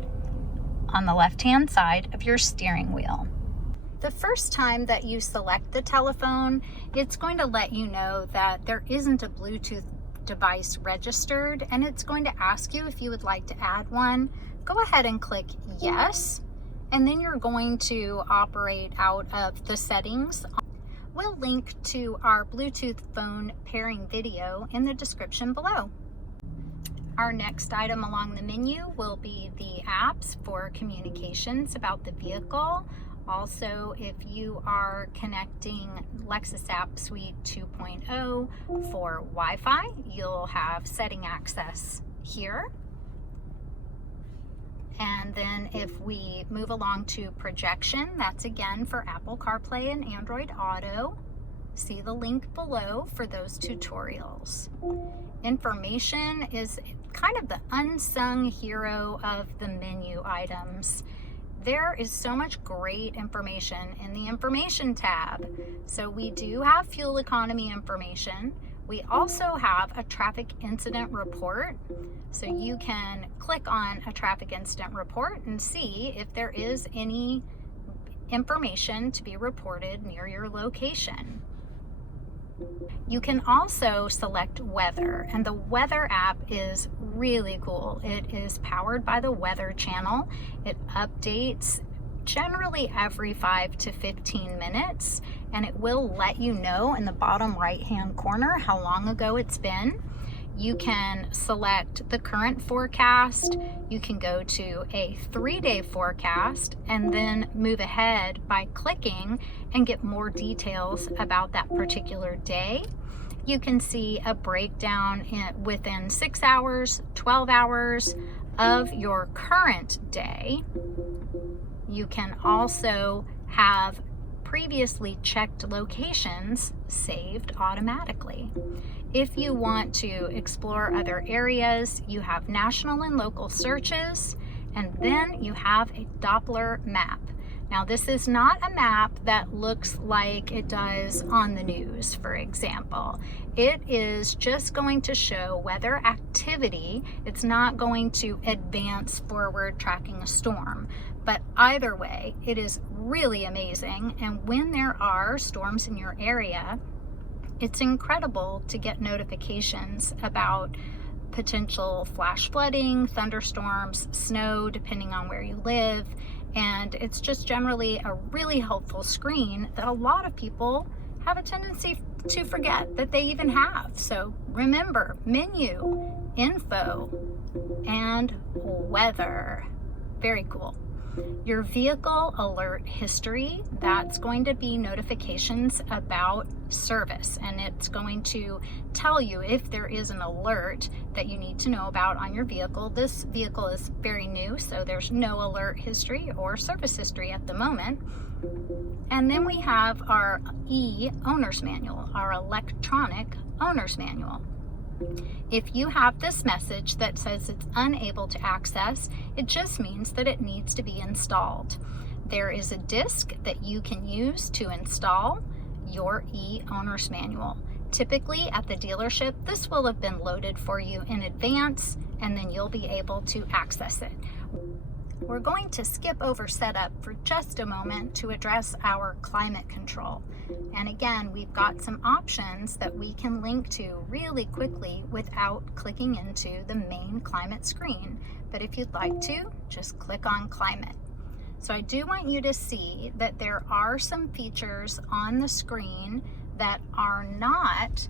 on the left-hand side of your steering wheel. The first time that you select the telephone, it's going to let you know that there isn't a Bluetooth device registered, and it's going to ask you if you would like to add one. Go ahead and click yes, and then you're going to operate out of the settings. We'll link to our Bluetooth phone pairing video in the description below. Our next item along the menu will be the apps for communications about the vehicle. Also, if you are connecting Lexus App Suite 2.0 for Wi-Fi, you'll have setting access here. And then if we move along to projection, that's again for Apple CarPlay and Android Auto. See the link below for those tutorials. Information is kind of the unsung hero of the menu items. There is so much great information in the information tab. So we do have fuel economy information. We also have a traffic incident report. So you can click on a traffic incident report and see if there is any information to be reported near your location. You can also select weather, and the weather app is really cool. It is powered by the Weather Channel. It updates generally every 5 to 15 minutes, and it will let you know in the bottom right-hand corner how long ago it's been. You can select the current forecast. You can go to a 3-day forecast and then move ahead by clicking and get more details about that particular day. You can see a breakdown within 6 hours, 12 hours of your current day. You can also have previously checked locations saved automatically. If you want to explore other areas, you have national and local searches, and then you have a Doppler map. Now, this is not a map that looks like it does on the news, for example. It is just going to show weather activity. It's not going to advance forward tracking a storm. But either way, it is really amazing. And when there are storms in your area, it's incredible to get notifications about potential flash flooding, thunderstorms, snow, depending on where you live. And it's just generally a really helpful screen that a lot of people have a tendency to forget that they even have. So remember, menu, info, and weather. Very cool. Your vehicle alert history, that's going to be notifications about service, and it's going to tell you if there is an alert that you need to know about on your vehicle. This vehicle is very new, so there's no alert history or service history at the moment. And then we have our owner's manual, our electronic owner's manual. If you have this message that says it's unable to access, it just means that it needs to be installed. There is a disk that you can use to install your owner's manual. Typically at the dealership, this will have been loaded for you in advance, and then you'll be able to access it. We're going to skip over setup for just a moment to address our climate control. And again, we've got some options that we can link to really quickly without clicking into the main climate screen. But if you'd like to, just click on climate. So I do want you to see that there are some features on the screen that are not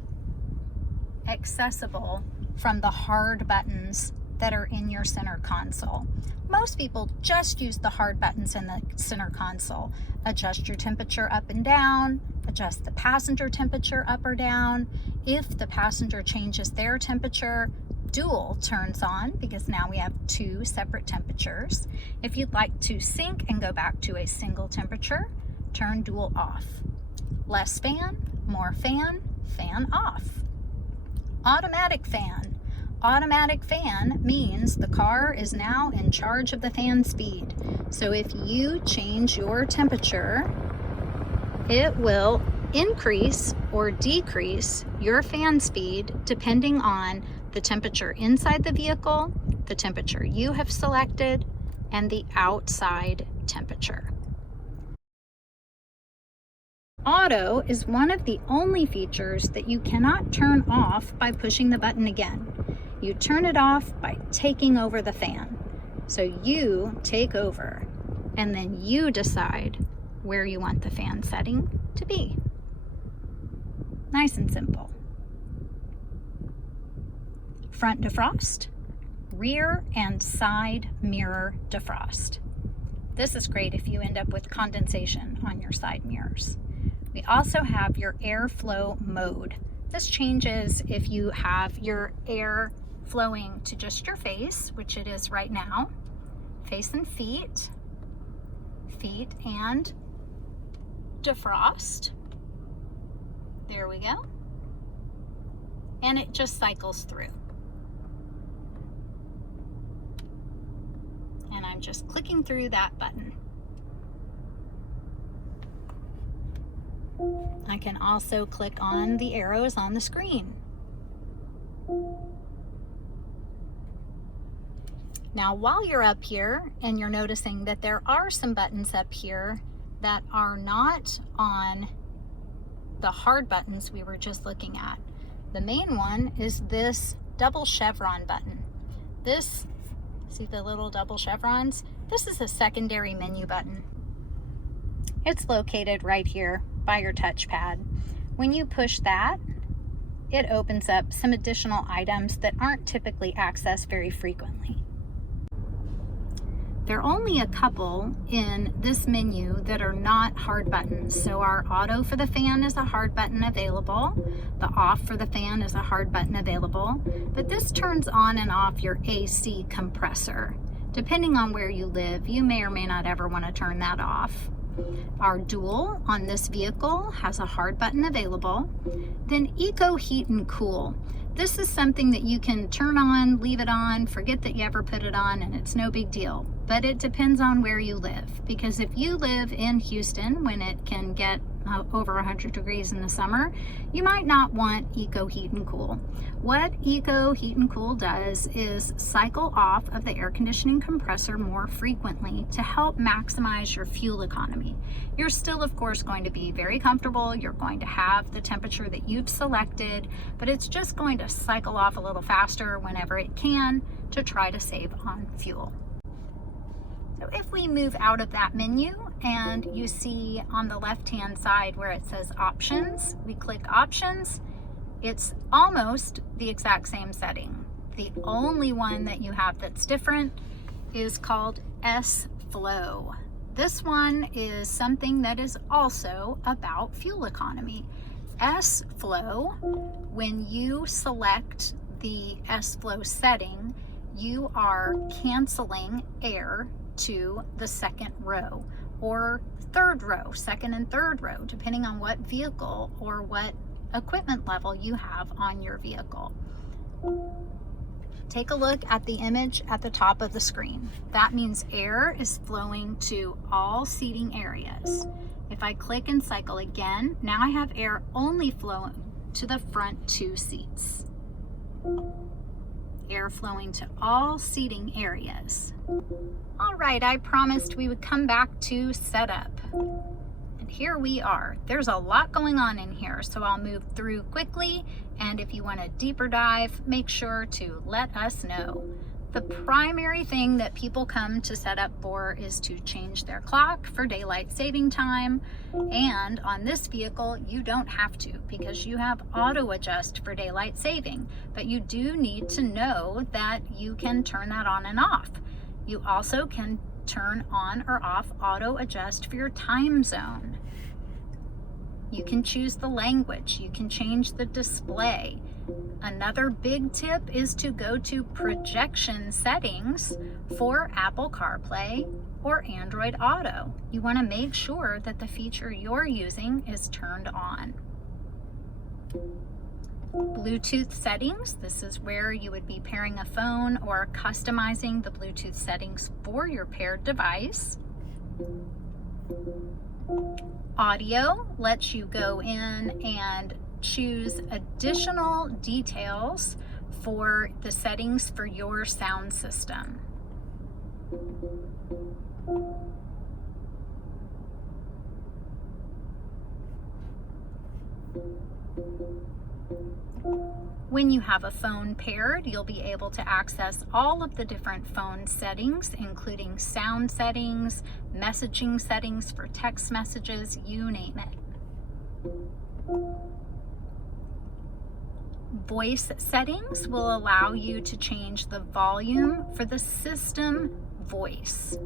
accessible from the hard buttons that are in your center console. Most people just use the hard buttons in the center console. Adjust your temperature up and down, adjust the passenger temperature up or down. If the passenger changes their temperature, dual turns on because now we have two separate temperatures. If you'd like to sync and go back to a single temperature, turn dual off. Less fan, more fan, fan off. Automatic fan. Automatic fan means the car is now in charge of the fan speed. So if you change your temperature, it will increase or decrease your fan speed depending on the temperature inside the vehicle, the temperature you have selected, and the outside temperature. Auto is one of the only features that you cannot turn off by pushing the button again. You turn it off by taking over the fan. So you take over, and then you decide where you want the fan setting to be. Nice and simple. Front defrost, rear and side mirror defrost. This is great if you end up with condensation on your side mirrors. We also have your airflow mode. This changes if you have your air flowing to just your face, which it is right now, face and feet, feet and defrost. There we go. And it just cycles through. And I'm just clicking through that button. I can also click on the arrows on the screen. Now, while you're up here and you're noticing that there are some buttons up here that are not on the hard buttons we were just looking at. The main one is this double chevron button. This, see the little double chevrons? This is a secondary menu button. It's located right here by your touchpad. When you push that, it opens up some additional items that aren't typically accessed very frequently. There are only a couple in this menu that are not hard buttons. So our auto for the fan is a hard button available. The off for the fan is a hard button available. But this turns on and off your AC compressor. Depending on where you live, you may or may not ever want to turn that off. Our dual on this vehicle has a hard button available. Then Eco Heat and Cool. This is something that you can turn on, leave it on, forget that you ever put it on, and it's no big deal. but it depends on where you live. Because if you live in Houston, when it can get over 100 degrees in the summer, you might not want Eco Heat and Cool. What Eco Heat and Cool does is cycle off of the air conditioning compressor more frequently to help maximize your fuel economy. You're still, of course, going to be very comfortable. You're going to have the temperature that you've selected, but it's just going to cycle off a little faster whenever it can to try to save on fuel. So if we move out of that menu and you see on the left-hand side where it says options, we click options, it's almost the exact same setting. The only one that you have that's different is called S-Flow. This one is something that is also about fuel economy. S-Flow, when you select the S-Flow setting, you are canceling air to the second row or third row, second and third row, depending on what vehicle or what equipment level you have on your vehicle. Take a look at the image at the top of the screen. That means air is flowing to all seating areas. If I click and cycle again, now I have air only flowing to the front 2 seats. Air flowing to all seating areas. All right, I promised we would come back to setup. And here we are. There's a lot going on in here, so I'll move through quickly. And if you want a deeper dive, make sure to let us know. The primary thing that people come to set up for is to change their clock for daylight saving time. And on this vehicle, you don't have to because you have auto adjust for daylight saving. But you do need to know that you can turn that on and off. You also can turn on or off auto adjust for your time zone. You can choose the language. You can change the display. Another big tip is to go to projection settings for Apple CarPlay or Android Auto. You want to make sure that the feature you're using is turned on. Bluetooth settings. This is where you would be pairing a phone or customizing the Bluetooth settings for your paired device. Audio lets you go in and choose additional details for the settings for your sound system. When you have a phone paired, you'll be able to access all of the different phone settings, including sound settings, messaging settings for text messages, you name it. Voice settings will allow you to change the volume for the system voice.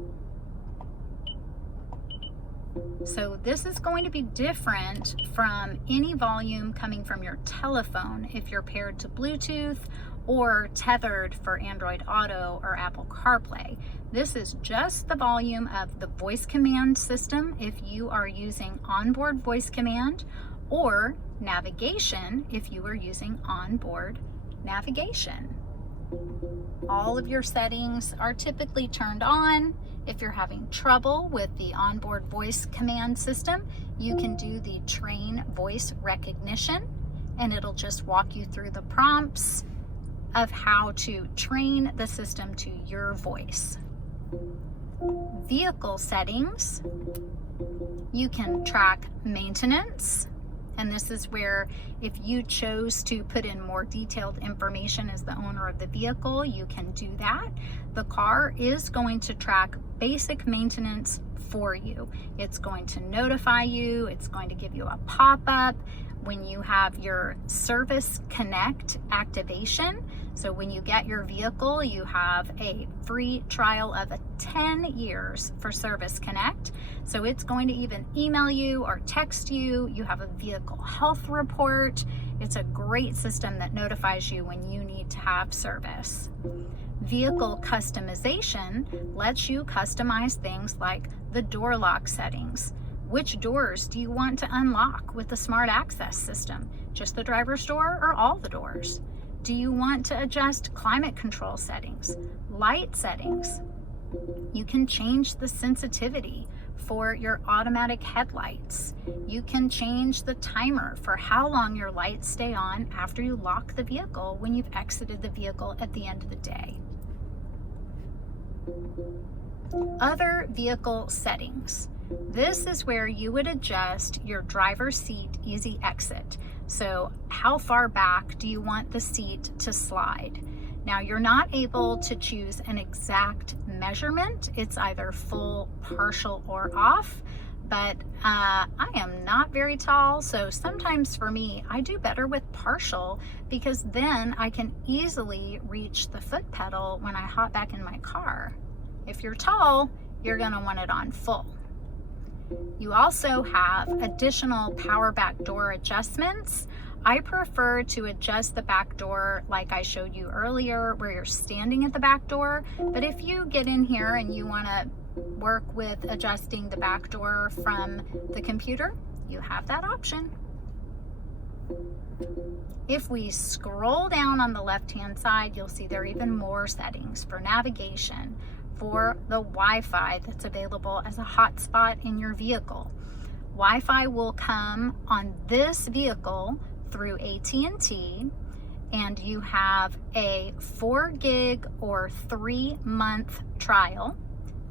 So this is going to be different from any volume coming from your telephone if you're paired to Bluetooth or tethered for Android Auto or Apple CarPlay. This is just the volume of the voice command system if you are using onboard voice command, or navigation if you are using onboard navigation. All of your settings are typically turned on. If you're having trouble with the onboard voice command system, you can do the train voice recognition, and it'll just walk you through the prompts of how to train the system to your voice. Vehicle settings, you can track maintenance. And this is where if you chose to put in more detailed information as the owner of the vehicle, you can do that. The car is going to track basic maintenance for you. It's going to notify you. It's going to give you a pop-up when you have your Service Connect activation. So when you get your vehicle, you have a free trial of 10 years for Service Connect. So it's going to even email you or text you. You have a vehicle health report. It's a great system that notifies you when you need to have service. Vehicle customization lets you customize things like the door lock settings. Which doors do you want to unlock with the smart access system? Just the driver's door or all the doors? Do you want to adjust climate control settings, light settings, You can change the sensitivity for your automatic headlights. You can change the timer for how long your lights stay on after you lock the vehicle when you've exited the vehicle at the end of the day. Other vehicle settings. This is where you would adjust your driver's seat easy exit. So how far back do you want the seat to slide? Now, you're not able to choose an exact measurement. It's either full, partial, or off. But I am not very tall, so sometimes for me, I do better with partial because then I can easily reach the foot pedal when I hop back in my car. If you're tall, you're gonna want it on full. You also have additional power back door adjustments. I prefer to adjust the back door like I showed you earlier where you're standing at the back door. But if you get in here and you want to work with adjusting the back door from the computer, you have that option. If we scroll down on the left-hand side, you'll see there are even more settings for navigation, for the Wi-Fi that's available as a hotspot in your vehicle. Wi-Fi will come on this vehicle through AT&T, and you have a 4 gig or 3-month trial.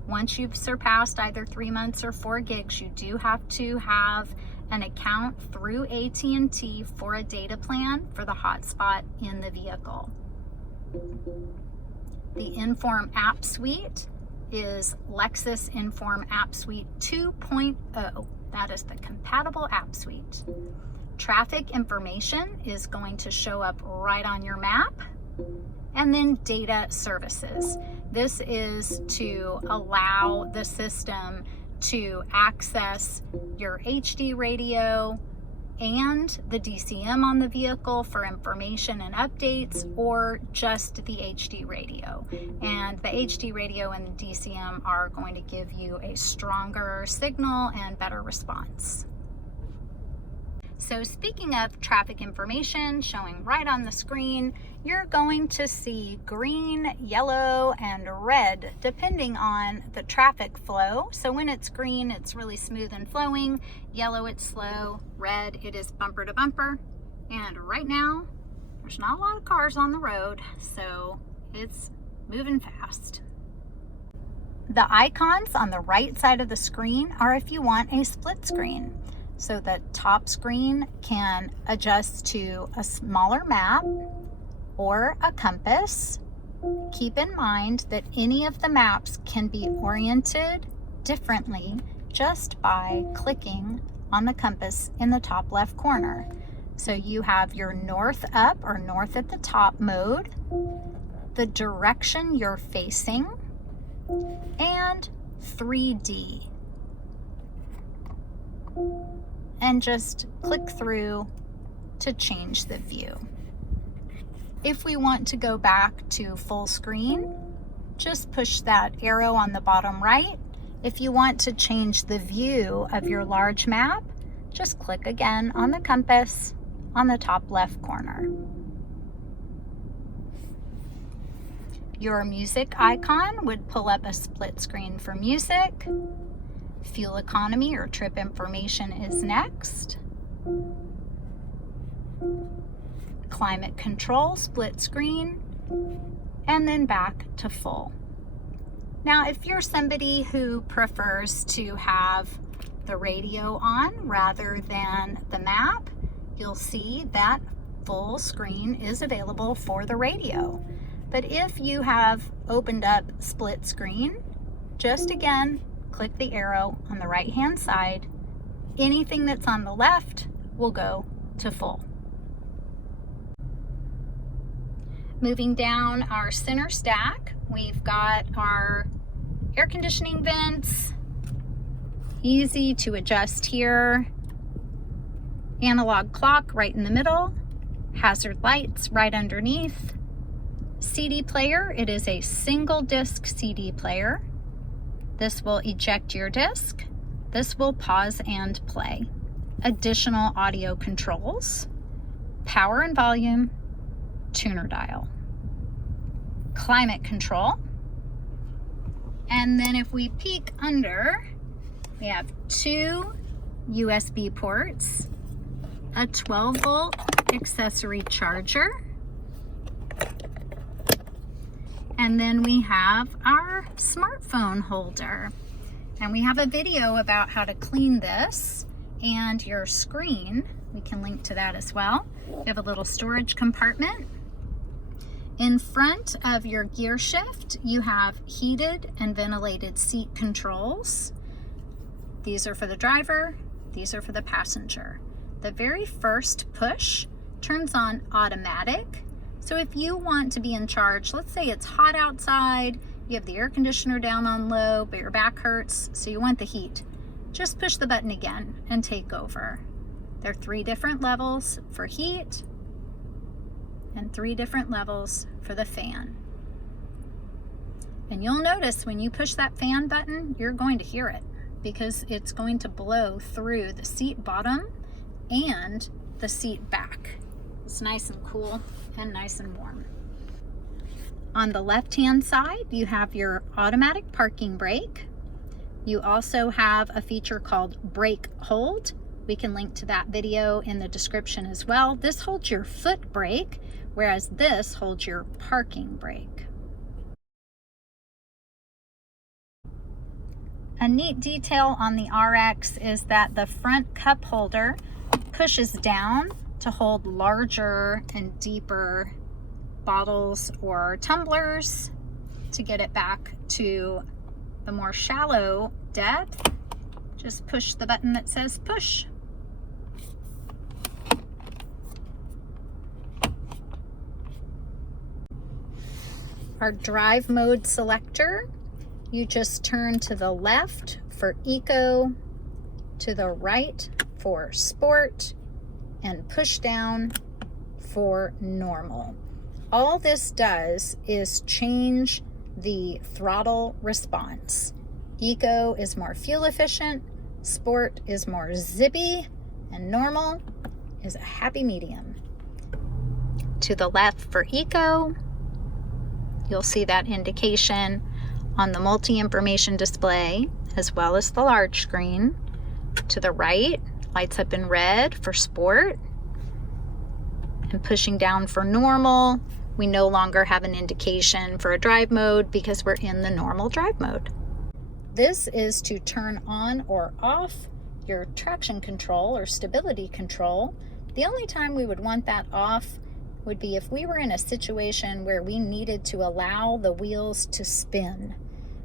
Once you've surpassed either 3 months or 4 gigs, you do have to have an account through AT&T for a data plan for the hotspot in the vehicle. The Enform app suite is Lexus Enform app suite 2.0. That is the compatible app suite. Traffic information is going to show up right on your map. And then data services. This is to allow the system to access your HD radio and the DCM on the vehicle for information and updates, or just the HD radio. And the HD radio and the DCM are going to give you a stronger signal and better response. So speaking of traffic information showing right on the screen, you're going to see green, yellow, and red depending on the traffic flow. So when it's green, it's really smooth and flowing. Yellow, it's slow. Red, it is bumper to bumper. And right now, there's not a lot of cars on the road, so it's moving fast. The icons on the right side of the screen are if you want a split screen. So the top screen can adjust to a smaller map or a compass. Keep in mind that any of the maps can be oriented differently just by clicking on the compass in the top left corner. So you have your north up or north at the top mode, the direction you're facing, and 3D. And just click through to change the view. If we want to go back to full screen, just push that arrow on the bottom right. If you want to change the view of your large map, just click again on the compass on the top left corner. Your music icon would pull up a split screen for music. Fuel economy or trip information is next. Climate control, split screen, and then back to full. Now, if you're somebody who prefers to have the radio on rather than the map, you'll see that full screen is available for the radio. But if you have opened up split screen, just again, click the arrow on the right hand side. Anything that's on the left will go to full. Moving down our center stack, we've got our air conditioning vents, easy to adjust here, analog clock right in the middle, hazard lights right underneath, CD player, it is a single disc CD player. This will eject your disc. This will pause and play. Additional audio controls, power and volume, tuner dial. Climate control. And then if we peek under, we have 2 USB ports, a 12-volt accessory charger, and then we have our smartphone holder. And we have a video about how to clean this and your screen. We can link to that as well. We have a little storage compartment. In front of your gear shift, you have heated and ventilated seat controls. These are for the driver, these are for the passenger. The very first push turns on automatic. So if you want to be in charge, let's say it's hot outside, you have the air conditioner down on low, but your back hurts, so you want the heat. Just push the button again and take over. There are 3 different levels for heat and 3 different levels for the fan. And you'll notice when you push that fan button, you're going to hear it because it's going to blow through the seat bottom and the seat back. It's nice and cool and nice and warm. On the left-hand side, you have your automatic parking brake. You also have a feature called brake hold. We can link to that video in the description as well. This holds your foot brake, whereas this holds your parking brake. A neat detail on the RX is that the front cup holder pushes down to hold larger and deeper bottles or tumblers. To get it back to the more shallow depth, just push the button that says push. Our drive mode selector, you just turn to the left for eco, to the right for sport, and push down for normal. All this does is change the throttle response. Eco is more fuel efficient, sport is more zippy, and normal is a happy medium. To the left for eco, you'll see that indication on the multi-information display as well as the large screen. To the right, lights up in red for sport, and pushing down for normal, we no longer have an indication for a drive mode because we're in the normal drive mode. This is to turn on or off your traction control or stability control. The only time we would want that off would be if we were in a situation where we needed to allow the wheels to spin.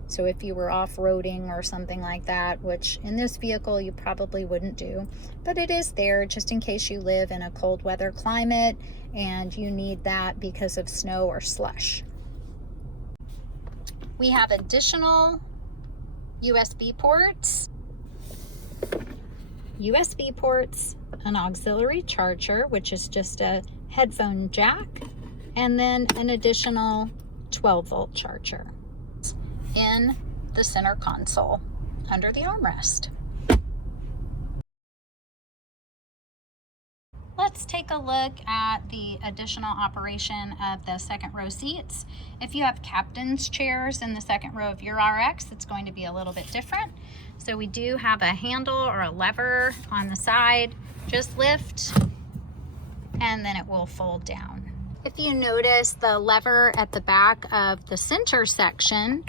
So if you were off-roading or something like that, which in this vehicle you probably wouldn't do, but it is there just in case you live in a cold weather climate and you need that because of snow or slush. We have additional USB ports, an auxiliary charger, which is just a headphone jack, and then an additional 12-volt charger in the center console under the armrest. Let's take a look at the additional operation of the second row seats. If you have captain's chairs in the second row of your RX, it's going to be a little bit different. So we do have a handle or a lever on the side. Just lift and then it will fold down. If you notice the lever at the back of the center section,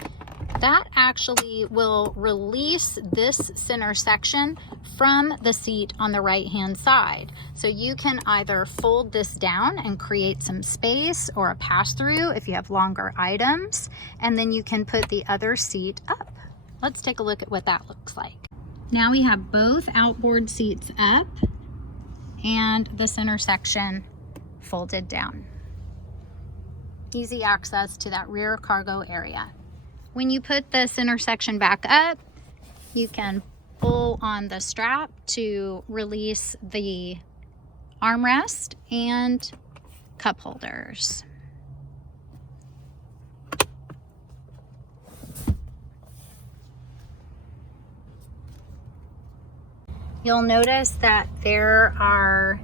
that actually will release this center section from the seat on the right hand side. So you can either fold this down and create some space or a pass-through if you have longer items, and then you can put the other seat up. Let's take a look at what that looks like. Now we have both outboard seats up and the center section folded down. Easy access to that rear cargo area. When you put the center section back up, you can pull on the strap to release the armrest and cup holders. You'll notice that there are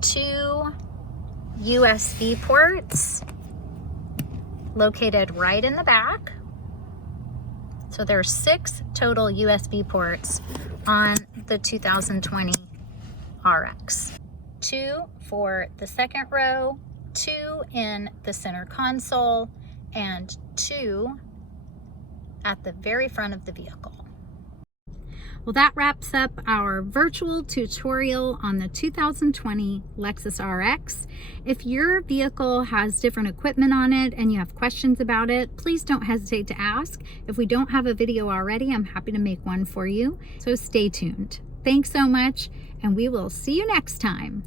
2 USB ports located right in the back. So there are 6 total USB ports on the 2020 RX. 2 for the second row, 2 in the center console, and 2 at the very front of the vehicle. Well, that wraps up our virtual tutorial on the 2020 Lexus RX. If your vehicle has different equipment on it and you have questions about it, please don't hesitate to ask. If we don't have a video already, I'm happy to make one for you. So stay tuned. Thanks so much, and we will see you next time.